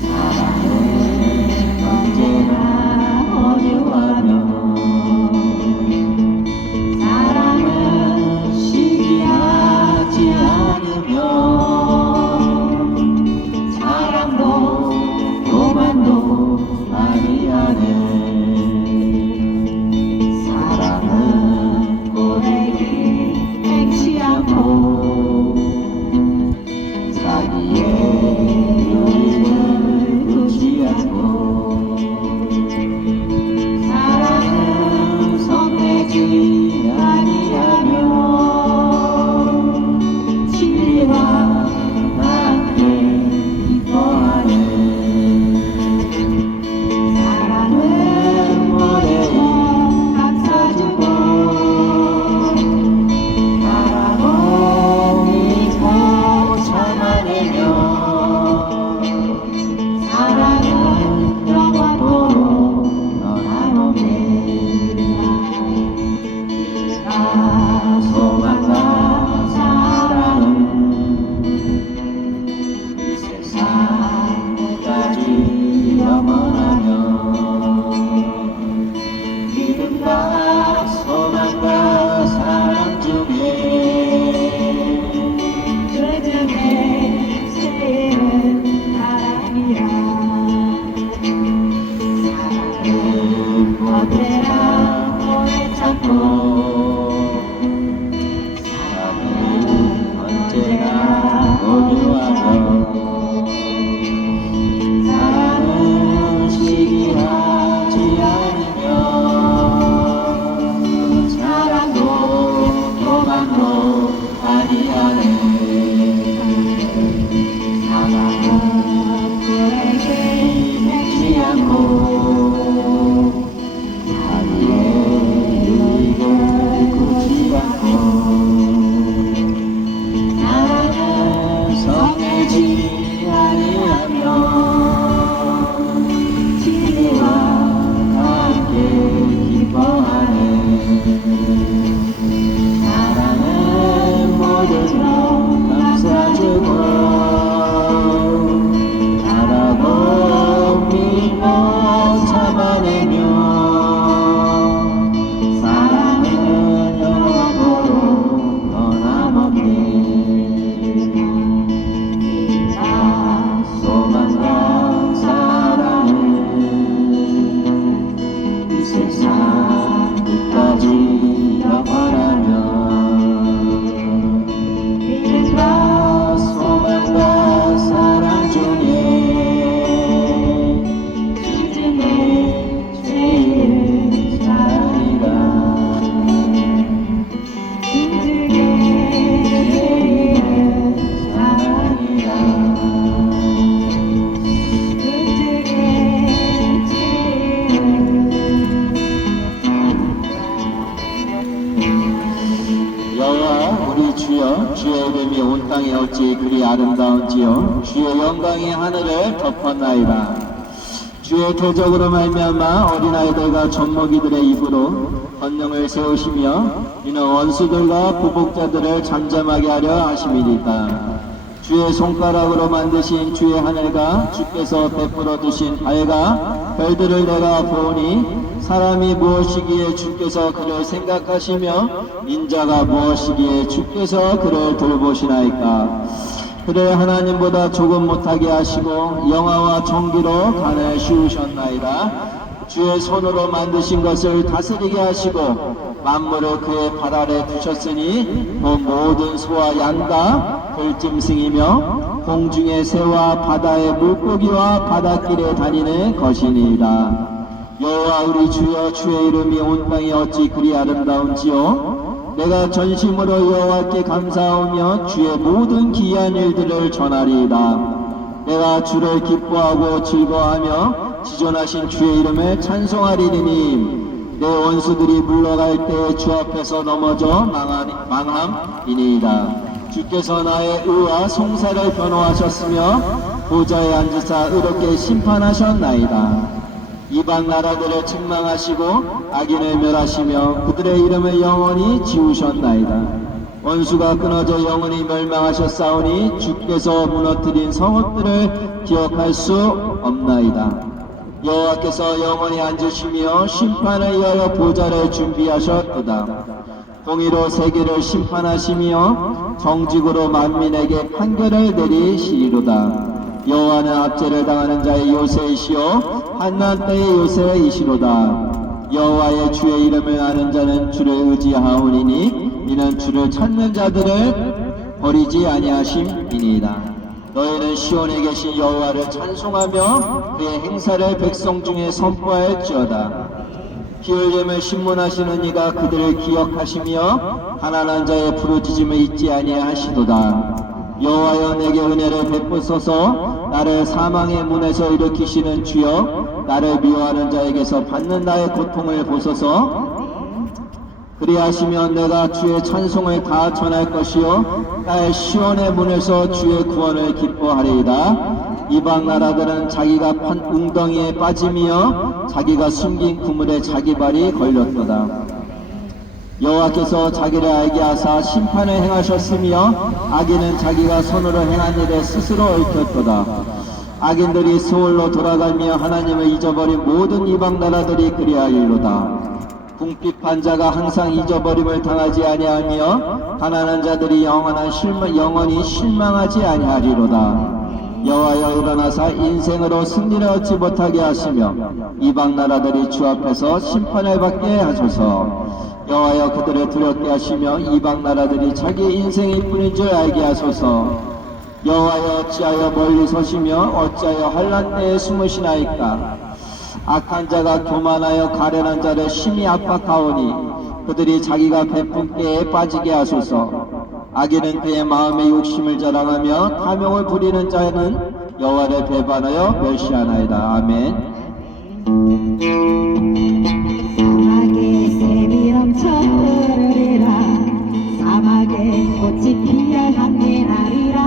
사랑은 언제나 온유하며 사랑은 시기하지 않으며 사랑도 교만도 아니하네. 사랑은 고백이 행치 않고 자기의 의를 두지 않고 사랑은 성내지 아니하며 진리와 함께 기뻐하네. 사랑은 모래에 감싸주고 바라보고 참아내며 사랑은 영원토록 너나오게 나 소망과 사랑은 이 세상 끝까지 영원하며 믿음과 소망과 사랑 중에 그 중에 제일은 사랑이야. 사랑은 언제나 오래 참고 사랑은 언제나 온유하며 사랑은 시기하지 않으며 사랑도 교만도 주의 이름이 온 땅에 어찌 그리 아름다운지요. 주의 영광이 하늘을 덮었나이다. 주의 대적으로 말미암아 어린아이들과 젖먹이들의 입으로 권능을 세우시며 이는 원수들과 부복자들을 잠잠하게 하려 하심이니이다. 주의 손가락으로 만드신 주의 하늘과 주께서 베풀어 두신 달과 별들을 내가 보오니 사람이 무엇이기에 주께서 그를 생각하시며 인자가 무엇이기에 주께서 그를 돌보시나이까. 그를 하나님보다 조금 못하게 하시고 영화와 정기로 간을 씌우셨나이다. 주의 손으로 만드신 것을 다스리게 하시고 만물을 그의 발 아래 두셨으니 그 모든 소와 양과 들짐승이며 공중의 새와 바다의 물고기와 바닷길에 다니는 것이니이다. 여호와 우리 주여, 주의 이름이 온 땅에 어찌 그리 아름다운지요. 내가 전심으로 여호와께 감사하며 주의 모든 기이한 일들을 전하리이다. 내가 주를 기뻐하고 즐거워하며 지존하신 주의 이름을 찬송하리니 내 원수들이 물러갈 때 주 앞에서 넘어져 망함이니이다. 주께서 나의 의와 송사를 변호하셨으며 보좌에 앉으사 의롭게 심판하셨나이다. 이방 나라들을 책망하시고 악인을 멸하시며 그들의 이름을 영원히 지우셨나이다. 원수가 끊어져 영원히 멸망하셨사오니 주께서 무너뜨린 성읍들을 기억할 수 없나이다. 여호와께서 영원히 앉으시며 심판을 위하여 보좌를 준비하셨도다. 공의로 세계를 심판하시며 정직으로 만민에게 판결을 내리시리로다. 여호와는 압제를 당하는 자의 요새이시오 환난 때의 요새이시로다. 여호와의 주의 이름을 아는 자는 주를 의지하오니니 이는 주를 찾는 자들을 버리지 아니하심이니이다. 너희는 시온에 계신 여호와를 찬송하며 그의 행사를 백성 중에 선포할지어다. 피 흘림을 신문하시는 이가 그들을 기억하시며 가난한 자의 부르짖음을 잊지 아니하시도다. 여호와여, 내게 은혜를 베푸소서. 나를 사망의 문에서 일으키시는 주여, 나를 미워하는 자에게서 받는 나의 고통을 보소서. 그리하시면 내가 주의 찬송을 다 전할 것이요 나의 시온의 문에서 주의 구원을 기뻐하리이다. 이방 나라들은 자기가 판 웅덩이에 빠짐이여 자기가 숨긴 그물에 자기 발이 걸렸도다. 여호와께서 자기를 알게 하사 심판을 행하셨으며 악인은 자기가 손으로 행한 일에 스스로 얽혔도다. 악인들이 스올로 돌아가며 하나님을 잊어버린 모든 이방 나라들이 그리하리로다. 궁핍한 자가 항상 잊어버림을 당하지 아니하며 가난한 자들이 영원히 실망하지 아니하리로다. 여호와여, 일어나사 인생으로 승리를 얻지 못하게 하시며 이방 나라들이 주 앞에서 심판을 받게 하소서. 여호와여, 그들을 두렵게 하시며 이방 나라들이 자기 인생일 뿐인 줄 알게 하소서. 여호와여, 어찌하여 멀리 서시며 어찌하여 환난 때에 숨으시나이까. 악한 자가 교만하여 가련한 자를 심히 압박하오니 그들이 자기가 베푼 깨에 빠지게 하소서. 악인은 그의 마음의 욕심을 자랑하며 탐욕을 부리는 자는 여호와를 배반하여 멸시하나이다. 아멘. 사막에 샘이 넘쳐 흐르리라. 사막에 꽃이 피어 향기나리라.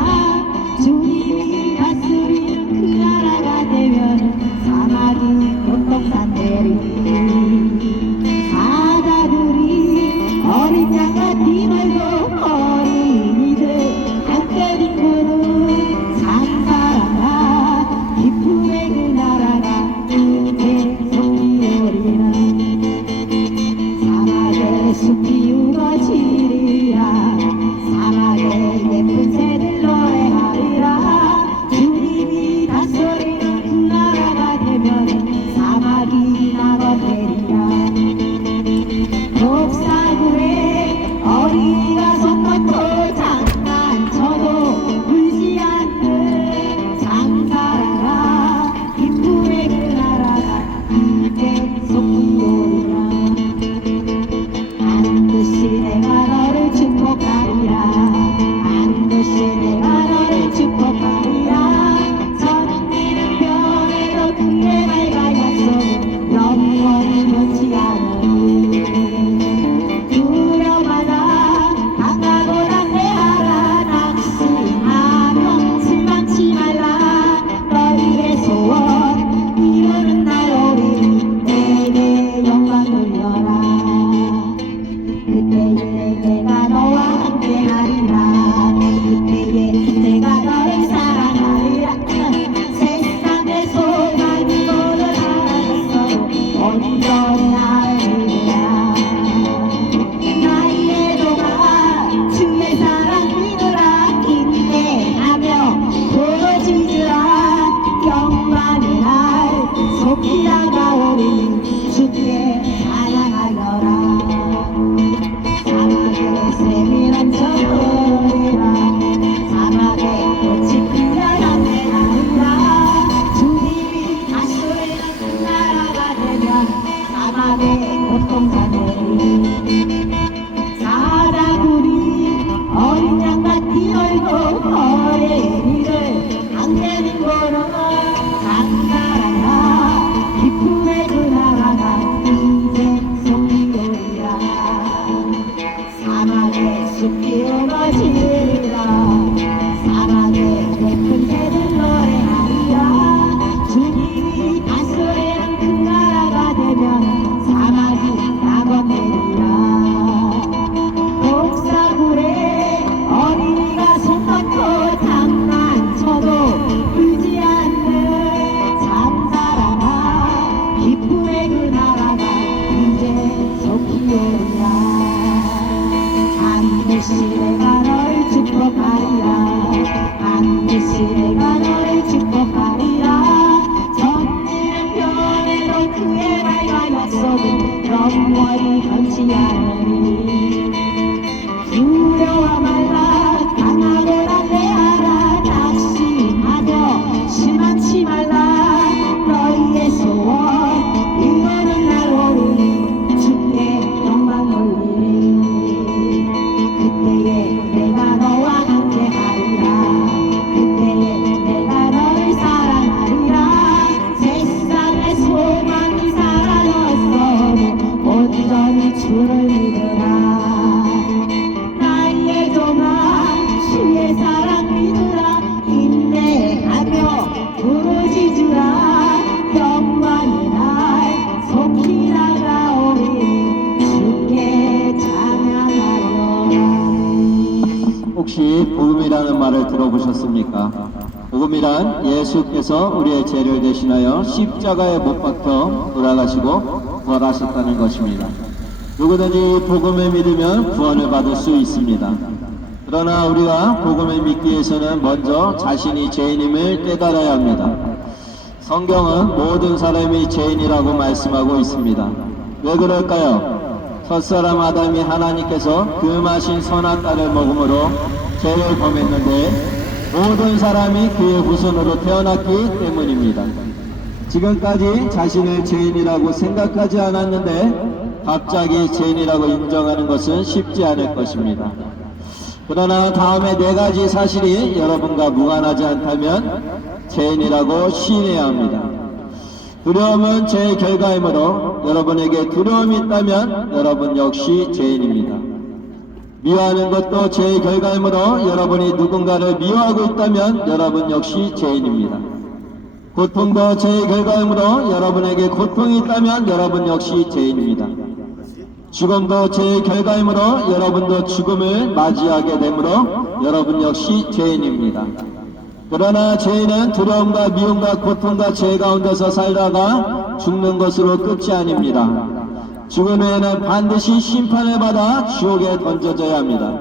주님이 다스리는 그 나라가 되면 사막이 교통산 되리. 사자들이 어린 양과 뒤말고 어린이들 함께 뒹구는 산사라가 기쁨의 그 나라가 계속 이루리라. 사막의 숲이 우거지리라. 사막의 예쁜 새들 노래하리라. 주님이 다스리는 그 나라가 되면 사막이 나거되리라. 독사굴에 어린이가 손 놓고 장난쳐도 울지 않는 장사라라. 기쁨의 그 나라가 계속 이루리라. 반드시 내가 그때에 내가 너와 함께하리라. 그때에 내가 너를 사랑하리라. 세상의 소망이 너를 알았어 온전히 알리라. 나의 동안 주의 사랑 믿으라. 인내하며 부러지리라. 영광의 날 속히 다가오리. 주께 찬양하여라. 사막의 샘이 넘쳐흐르리라. 사막의 꽃이 피어나게 하리라. 주님이 다스리는 나라가 되면 사막의 고통자들이 사자굴이 어린 양같이 뛰어있고 어린이를 강대는 거로 장가라나 기쁨의 그 나라가 이제 속히 오리라. 사막의 숲이 무너지리라. 사막의 높은 새들 노래하리라. 주님이 다스리는 그 나라가 되면 사막이 낙원되리라. 옥사굴에 어린이가 손잡고 장난쳐도 울지 않는 잠자라나 기쁨의 그 나라가 이제 속히 오리라. 반드시 내가 너를 축복하리라. 반드시 내가 너를 축복하리라. 전지는 변해도 그의 말과 약속은 영원히 변치 않으리. 두려워 말라. 강하고 담대하라. 낙심하며 실망치 말라. 너희의 소원 이루는 날 오리니. 주께 영광 올리리. 그때에 내가 너와 함께하리라. 그때에 내가 너를 사랑하리라. 세상의 소망이 사라졌어도 온전히 주를 믿으라. 나의 종아 주의 사랑 믿으라. 인내하며 부르짖으라. 영광의 날 속히 다가오리. 주께 찬양하여라. 혹시 복음이라는 말을 들어보셨습니까? 복음이란 예수께서 우리의 죄를 대신하여 십자가에 못 박혀 돌아가시고 부활하셨다는 것입니다. 누구든지 복음을 믿으면 구원을 받을 수 있습니다. 그러나 우리가 복음을 믿기 위해서는 먼저 자신이 죄인임을 깨달아야 합니다. 성경은 모든 사람이 죄인이라고 말씀하고 있습니다. 왜 그럴까요? 첫사람 아담이 하나님께서 금하신 선한 딸을 먹음으로 죄를 범했는데 모든 사람이 그의 후손으로 태어났기 때문입니다. 지금까지 자신을 죄인이라고 생각하지 않았는데 갑자기 죄인이라고 인정하는 것은 쉽지 않을 것입니다. 그러나 다음에 네 가지 사실이 여러분과 무관하지 않다면 죄인이라고 시인해야 합니다. 두려움은 죄의 결과이므로 여러분에게 두려움이 있다면 여러분 역시 죄인입니다. 미워하는 것도 죄의 결과이므로 여러분이 누군가를 미워하고 있다면 여러분 역시 죄인입니다. 고통도 죄의 결과이므로 여러분에게 고통이 있다면 여러분 역시 죄인입니다. 죽음도 죄의 결과이므로 여러분도 죽음을 맞이하게 되므로 여러분 역시 죄인입니다. 그러나 죄인은 두려움과 미움과 고통과 죄 가운데서 살다가 죽는 것으로 끝이 아닙니다. 죽은 후에는 반드시 심판을 받아 지옥에 던져져야 합니다.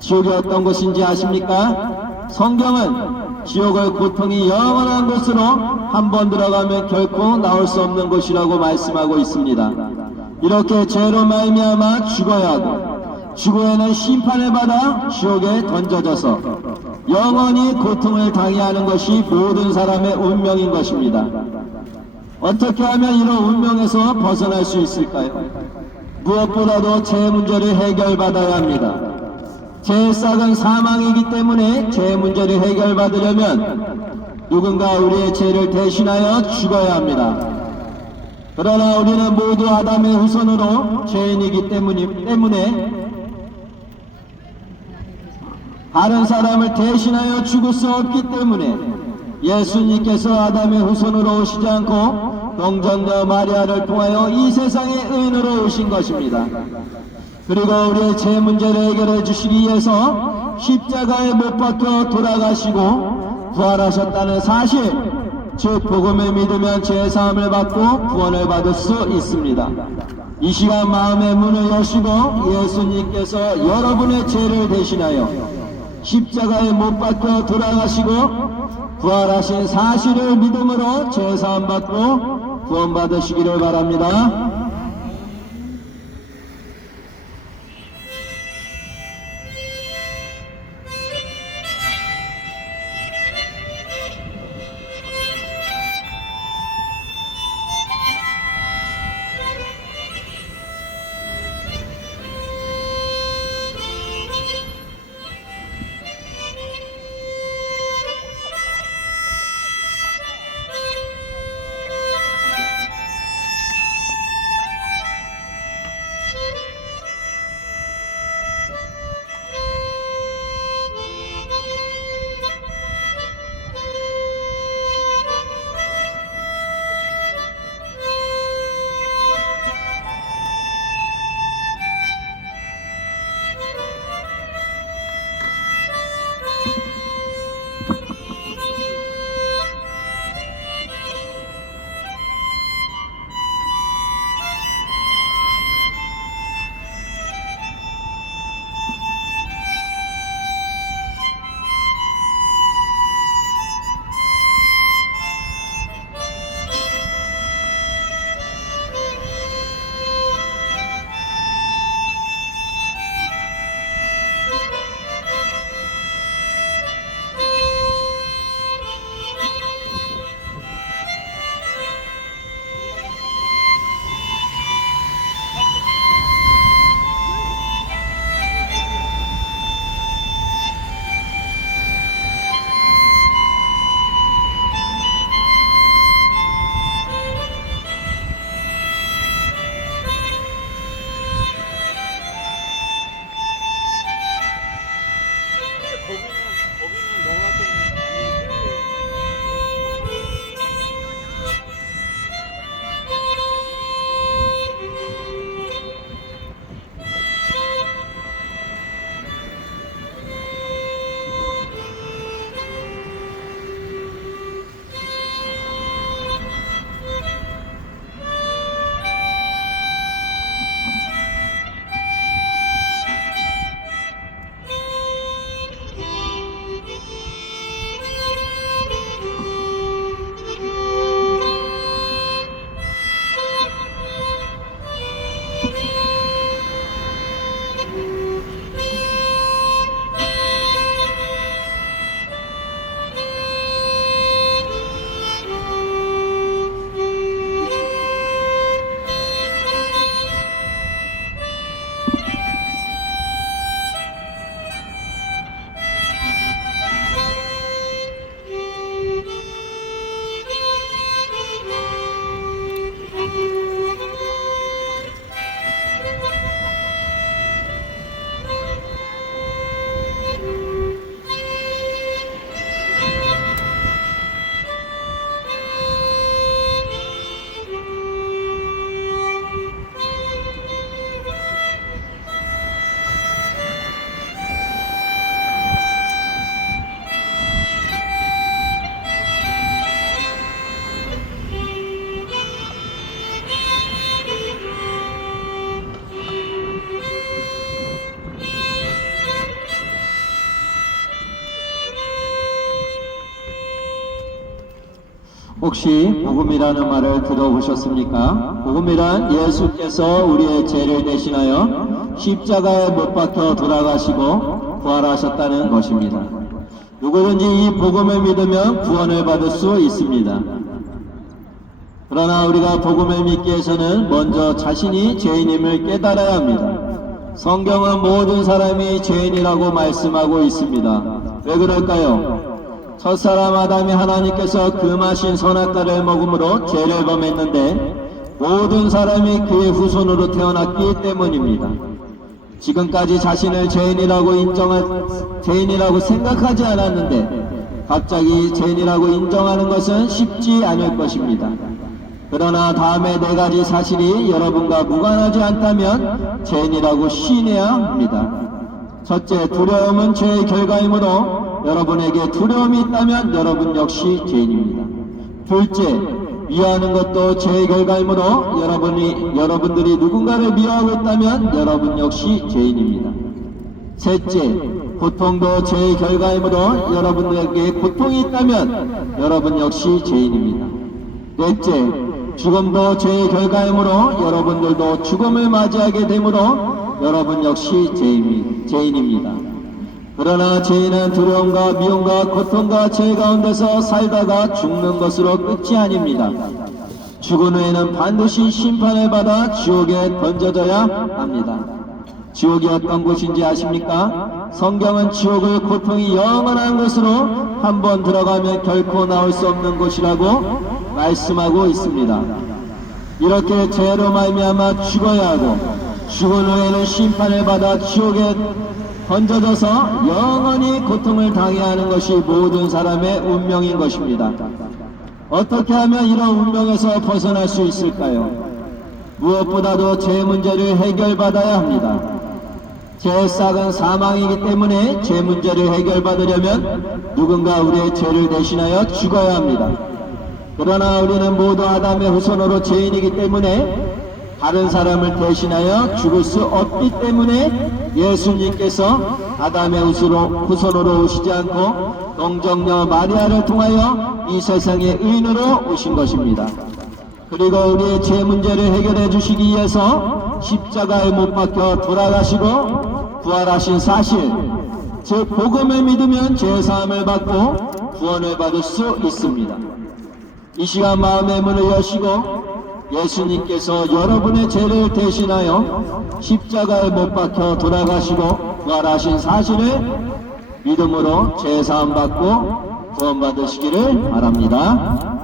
지옥이 어떤 곳인지 아십니까? 성경은 지옥의 고통이 영원한 곳으로 한 번 들어가면 결코 나올 수 없는 곳이라고 말씀하고 있습니다. 이렇게 죄로 말미암아 죽어야 하고 죽어야는 심판을 받아 지옥에 던져져서 영원히 고통을 당해야 하는 것이 모든 사람의 운명인 것입니다. 어떻게 하면 이런 운명에서 벗어날 수 있을까요? 무엇보다도 죄 문제를 해결받아야 합니다. 죄의 싹은 사망이기 때문에 죄 문제를 해결받으려면 누군가 우리의 죄를 대신하여 죽어야 합니다. 그러나 우리는 모두 아담의 후손으로 죄인이기 때문에 다른 사람을 대신하여 죽을 수 없기 때문에 예수님께서 아담의 후손으로 오시지 않고 동정녀 마리아를 통하여 이 세상의 의인으로 오신 것입니다. 그리고 우리의 죄 문제를 해결해 주시기 위해서 십자가에 못 박혀 돌아가시고 부활하셨다는 사실, 즉 복음을 믿으면 죄사함을 받고 구원을 받을 수 있습니다. 이 시간 마음의 문을 여시고 예수님께서 여러분의 죄를 대신하여 십자가에 못 박혀 돌아가시고 부활하신 사실을 믿음으로 죄사함 받고 구원 받으시기를 바랍니다. 혹시 복음이라는 말을 들어보셨습니까? 복음이란 예수께서 우리의 죄를 대신하여 십자가에 못 박혀 돌아가시고 부활하셨다는 것입니다. 누구든지 이 복음을 믿으면 구원을 받을 수 있습니다. 그러나 우리가 복음을 믿기 위해서는 먼저 자신이 죄인임을 깨달아야 합니다. 성경은 모든 사람이 죄인이라고 말씀하고 있습니다. 왜 그럴까요? 첫사람 아담이 하나님께서 금하신 선악과를 먹음으로 죄를 범했는데 모든 사람이 그의 후손으로 태어났기 때문입니다. 지금까지 자신을 죄인이라고 생각하지 않았는데 갑자기 죄인이라고 인정하는 것은 쉽지 않을 것입니다. 그러나 다음에 네 가지 사실이 여러분과 무관하지 않다면 죄인이라고 시인해야 합니다. 첫째, 두려움은 죄의 결과이므로 여러분에게 두려움이 있다면 여러분 역시 죄인입니다. 둘째, 미워하는 것도 죄의 결과이므로 여러분들이 누군가를 미워하고 있다면 여러분 역시 죄인입니다. 셋째, 고통도 죄의 결과이므로 여러분에게 고통이 있다면 여러분 역시 죄인입니다. 넷째, 죽음도 죄의 결과이므로 여러분들도 죽음을 맞이하게 되므로 여러분 역시 죄인입니다. 그러나 죄인은 두려움과 미움과 고통과 죄 가운데서 살다가 죽는 것으로 끝이 아닙니다. 죽은 후에는 반드시 심판을 받아 지옥에 던져져야 합니다. 지옥이 어떤 곳인지 아십니까? 성경은 지옥을 고통이 영원한 것으로 한번 들어가면 결코 나올 수 없는 곳이라고 말씀하고 있습니다. 이렇게 죄로 말미암아 죽어야 하고 죽은 후에는 심판을 받아 지옥에 던져져서 영원히 고통을 당해야 하는 것이 모든 사람의 운명인 것입니다. 어떻게 하면 이런 운명에서 벗어날 수 있을까요? 무엇보다도 죄 문제를 해결받아야 합니다. 죄의 싹은 사망이기 때문에 죄 문제를 해결받으려면 누군가 우리의 죄를 대신하여 죽어야 합니다. 그러나 우리는 모두 아담의 후손으로 죄인이기 때문에 다른 사람을 대신하여 죽을 수 없기 때문에 예수님께서 아담의 후손으로 오시지 않고 동정녀 마리아를 통하여 이 세상의 의인으로 오신 것입니다. 그리고 우리의 죄 문제를 해결해 주시기 위해서 십자가에 못 박혀 돌아가시고 부활하신 사실, 즉 복음을 믿으면 죄사함을 받고 구원을 받을 수 있습니다. 이 시간 마음의 문을 여시고 예수님께서 여러분의 죄를 대신하여 십자가에 못 박혀 돌아가시고 부활하신 사실을 믿음으로 죄사함 받고 구원 받으시기를 바랍니다.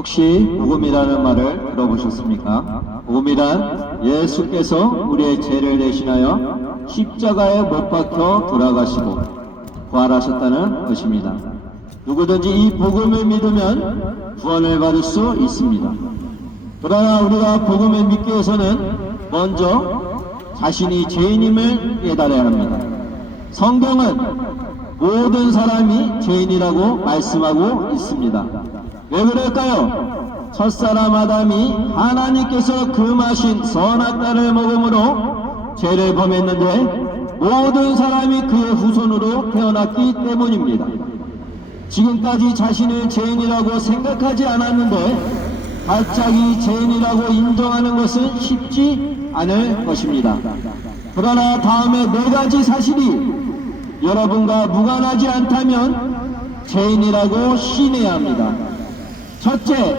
혹시 복음이라는 말을 들어보셨습니까? 복음이란 예수께서 우리의 죄를 대신하여 십자가에 못 박혀 돌아가시고 부활하셨다는 것입니다. 누구든지 이 복음을 믿으면 구원을 받을 수 있습니다. 그러나 우리가 복음을 믿기 위해서는 먼저 자신이 죄인임을 깨달아야 합니다. 성경은 모든 사람이 죄인이라고 말씀하고 있습니다. 왜 그럴까요? 첫사람 아담이 하나님께서 금하신 선한 딸을 먹음으로 죄를 범했는데 모든 사람이 그의 후손으로 태어났기 때문입니다. 지금까지 자신을 죄인이라고 생각하지 않았는데 갑자기 죄인이라고 인정하는 것은 쉽지 않을 것입니다. 그러나 다음에 네 가지 사실이 여러분과 무관하지 않다면 죄인이라고 시인해야 합니다. 첫째,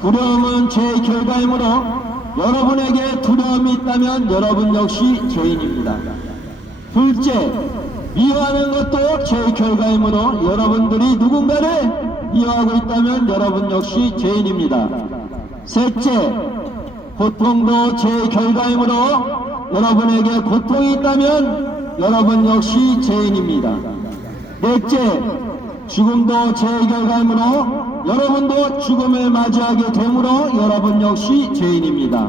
두려움은 죄의 결과이므로 여러분에게 두려움이 있다면 여러분 역시 죄인입니다. 둘째, 미워하는 것도 죄의 결과이므로 여러분들이 누군가를 미워하고 있다면 여러분 역시 죄인입니다. 셋째, 고통도 죄의 결과이므로 여러분에게 고통이 있다면 여러분 역시 죄인입니다. 넷째, 죽음도 죄의 결과이므로 여러분도 죽음을 맞이하게 되므로 여러분 역시 죄인입니다.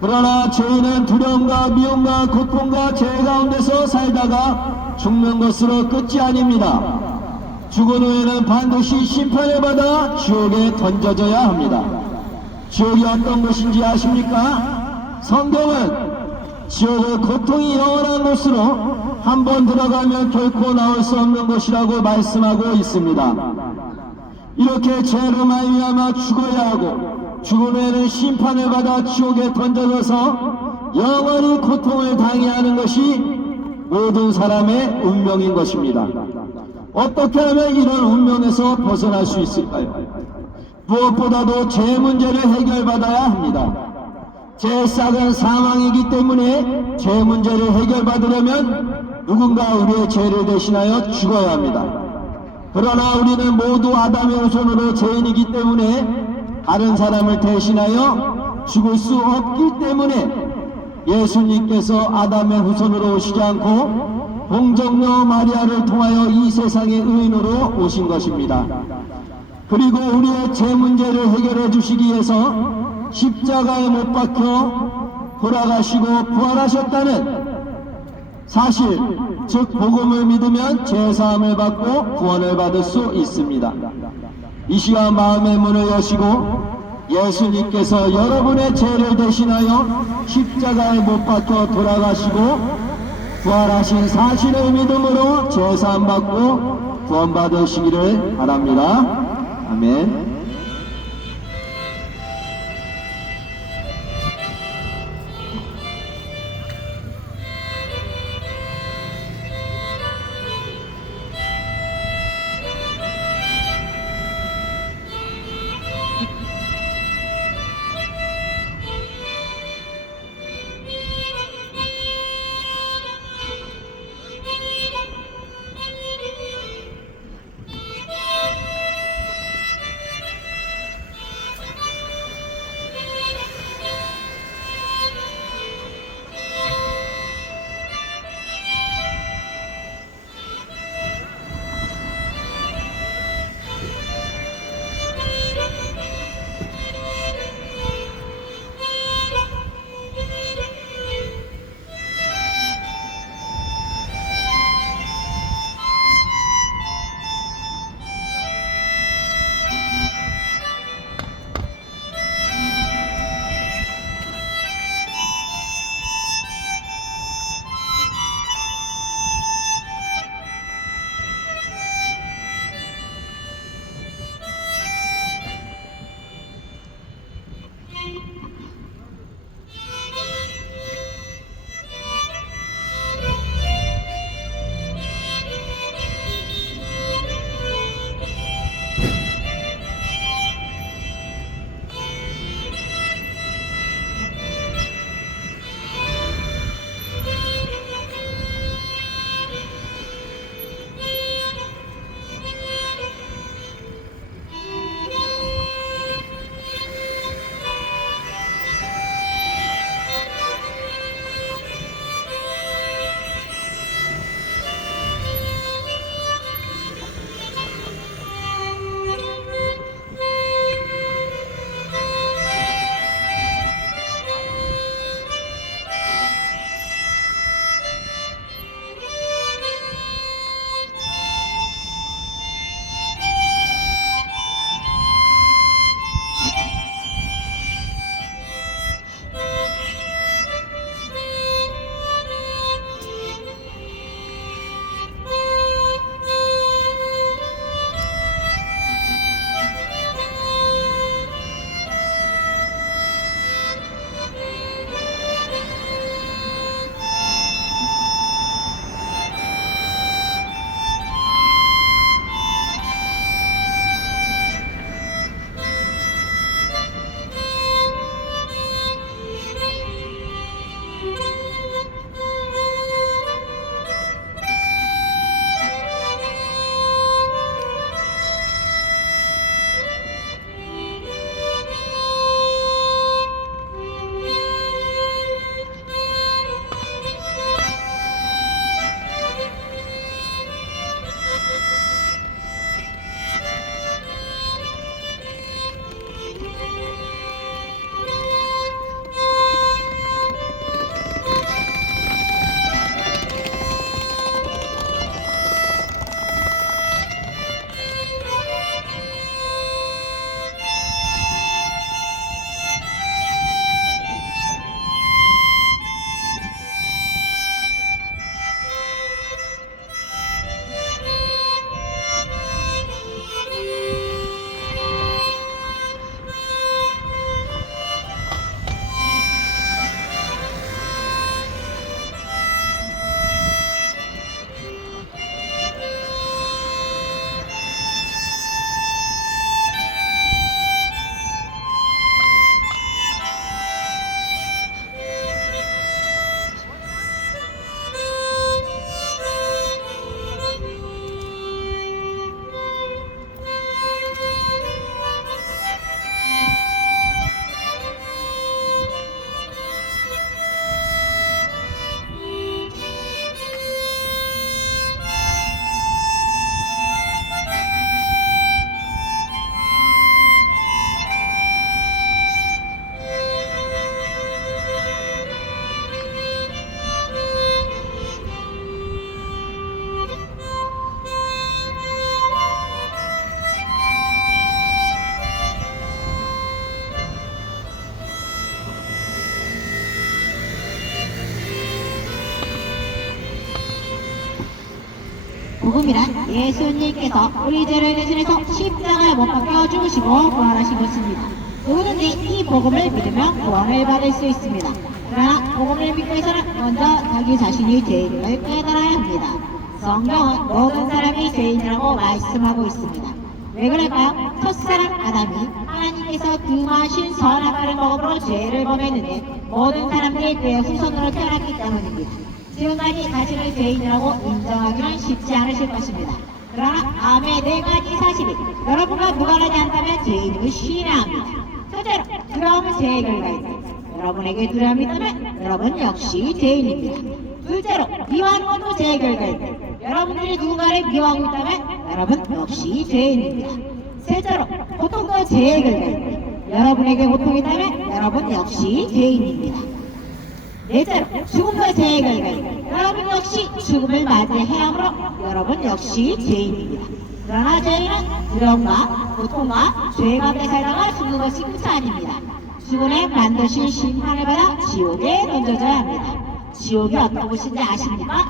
그러나 죄인은 두려움과 미움과 고통과 죄 가운데서 살다가 죽는 것으로 끝이 아닙니다. 죽은 후에는 반드시 심판을 받아 지옥에 던져져야 합니다. 지옥이 어떤 것인지 아십니까? 성경은 지옥의 고통이 영원한 곳으로 한번 들어가면 결코 나올 수 없는 것이라고 말씀하고 있습니다. 이렇게 죄로 말미암아 죽어야 하고 죽은 후에는 심판을 받아 지옥에 던져져서 영원히 고통을 당해야 하는 것이 모든 사람의 운명인 것입니다. 어떻게 하면 이런 운명에서 벗어날 수 있을까요? 무엇보다도 죄 문제를 해결받아야 합니다. 죄의 싹은 사망이기 때문에 죄 문제를 해결받으려면 누군가 우리의 죄를 대신하여 죽어야 합니다. 그러나 우리는 모두 아담의 후손으로 죄인이기 때문에 다른 사람을 대신하여 죽을 수 없기 때문에 예수님께서 아담의 후손으로 오시지 않고 동정녀 마리아를 통하여 이 세상의 의인으로 오신 것입니다. 그리고 우리의 죄 문제를 해결해 주시기 위해서 십자가에 못 박혀 돌아가시고 부활하셨다는 사실, 즉 복음을 믿으면 죄사함을 받고 구원을 받을 수 있습니다. 이 시간 마음의 문을 여시고 예수님께서 여러분의 죄를 대신하여 십자가에 못 박혀 돌아가시고 부활하신 사실을 믿음으로 죄사함 받고 구원 받으시기를 바랍니다. 아멘. 복음이란 예수님께서 우리 죄를 대신해서 십자가에 못 박혀 죽으시고 부활하신 것입니다. 누구든지 이 복음을 믿으면 구원을 받을 수 있습니다. 그러나 복음을 믿기 위해서는 먼저 자기 자신이 죄인임을 깨달아야 합니다. 성경은 모든 사람이 죄인이라고 말씀하고 있습니다. 왜 그럴까요? 첫사람 아담이 하나님께서 금하신 선악 과를 먹음으로 죄를 범했는데 모든 사람들이 그의 후손으로 태어났기 때문입니다. 지금까지 자신을 죄인이라고 인정하기는 쉽지 않으실 것입니다. 그러나 다음에 네 가지 사실이 여러분과 무관하지 않다면 죄인임을 시인해야 합니다. 첫째로 두려움은 죄의 결과입니다. 여러분에게 두려움이 있다면 여러분 역시 죄인입니다. 둘째로 미워하는 것도 죄의 결과입니다. 여러분들이 누군가를 미워하고 있다면 여러분 역시 죄인입니다. 셋째로 고통도 죄의 결과입니다. 여러분에게 고통이 있다면 여러분 역시 죄인입니다. 넷째로 죽음도 죄의 결과입니다. 여러분 역시 죽음을 맞이해야 하므로 여러분 역시 죄인입니다. 그러나 죄인은 두려움과 고통과 죄 가운데 살다가 죽는 것이 끝이 아닙니다. 죽음에 반드시 심판을 받아 지옥에 던져져야 합니다. 지옥이 어떤 곳인지 아십니까?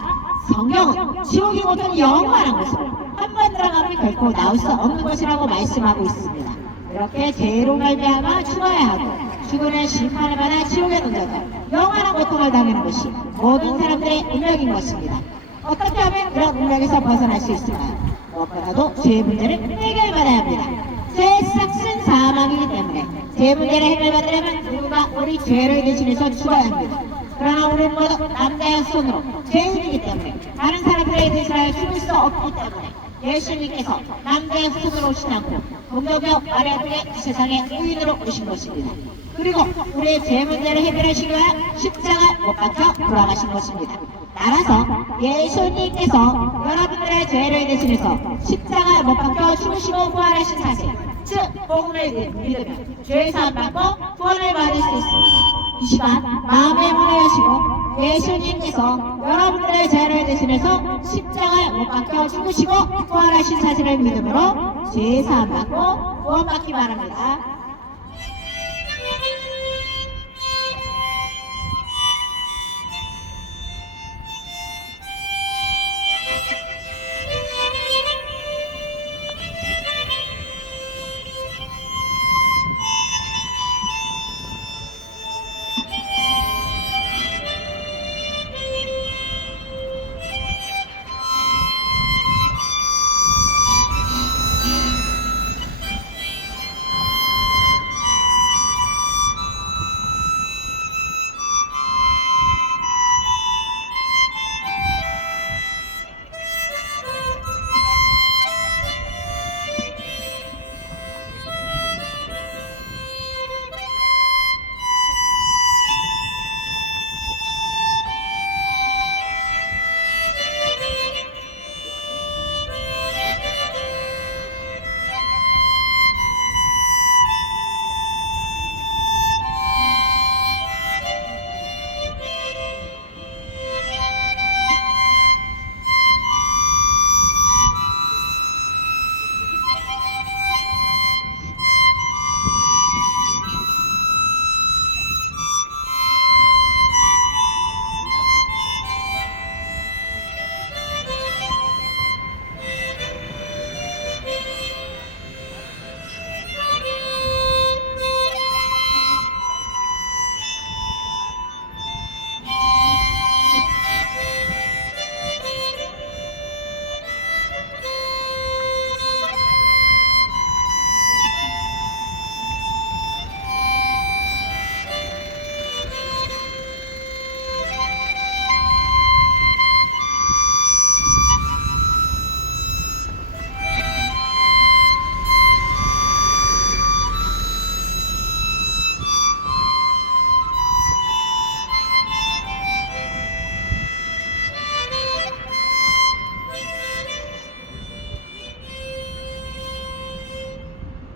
성경은 지옥이 고통이 영원한 것으로 한 번 들어가면 결코 나올 수 없는 것이라고 말씀하고 있습니다. 이렇게 죄로 말미암아 죽어야 하고 죽음의 심판을 받아 지옥에 던져져 영원한 고통을 당하는 것이 모든 사람들의 운명인 것입니다. 어떻게 하면 그런 운명에서 벗어날 수 있을까요? 무엇보다도 죄의 문제를 해결받아야 합니다. 죄의 삭은 사망이기 때문에 죄 문제를 해결받으려면 누군가 우리 죄를 대신해서 죽어야 합니다. 그러나 우리는 모두 남자의 손으로 죄인이기 때문에 다른 사람들에 대신하여 죽을 수 없기 때문에 예수님께서 남자의 손으로 오시지 않고 동정녀 마리아에게 이 세상에 의인으로 오신 것입니다. 그리고 우리의 죄 문제를 해결하시기 위하여 십자가 못 박혀 돌아가신 것입니다. 따라서 예수님께서 여러분들의 죄를 대신해서 십자가에 못 박혀 죽으시고 부활하신 사실, 즉 복음을 믿으면 죄 사함 받고 구원을 받을 수 있습니다. 이 시간 마음의 문을 여시고 예수님께서 여러분들의 죄를 대신해서 십자가에 못 박혀 죽으시고 부활하신 사실을 믿음으로 죄 사함 받고 구원받기 바랍니다.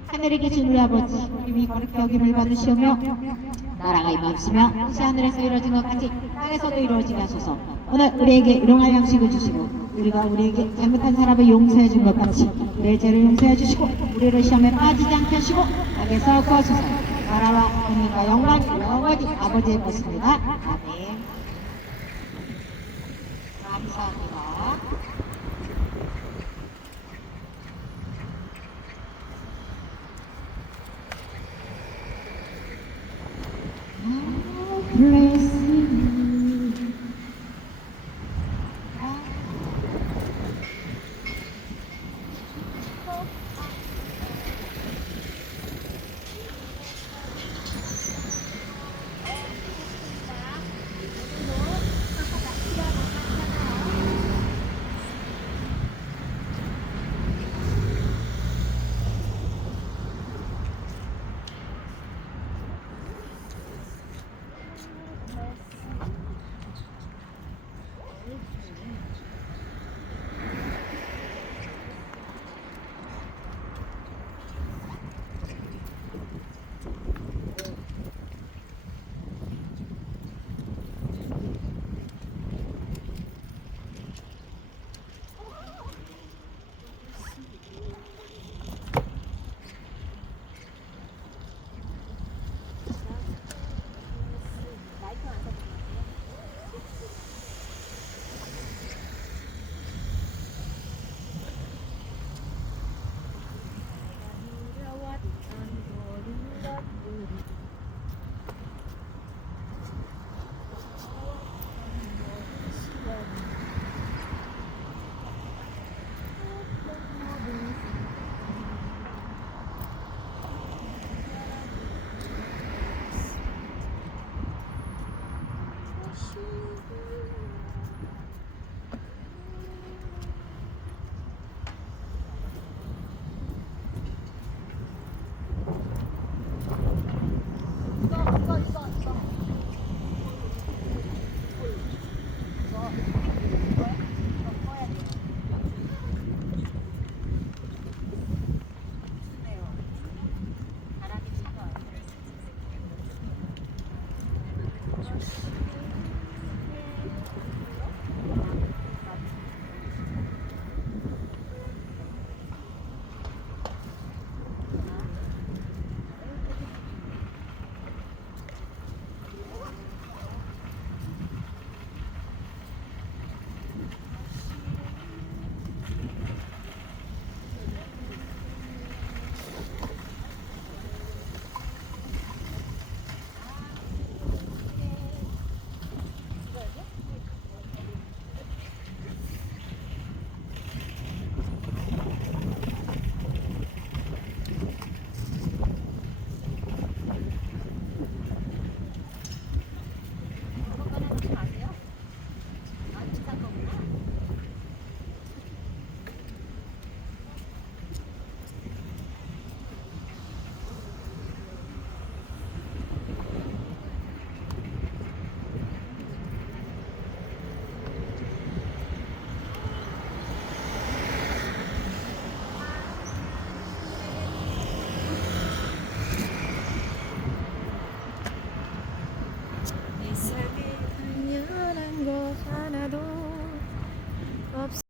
하늘에 계신 우리 아버지, 이름이 거룩히 여김을 받으시오며 나라가 임하시며 뜻이 하늘에서 이루어진 것 같이 땅에서도 이루어지게 하소서. 오늘 우리에게 일용할 양식을 주시고 우리가 우리에게 잘못한 사람을 용서해 준 것 같이 우리의 죄를 용서해 주시고 우리를 시험에 빠지지 않게 하시고 악에서 구하소서. 나라와 권능과 영광이 영원히 아버지의 것입니다. 아멘. 감사합니다. Bless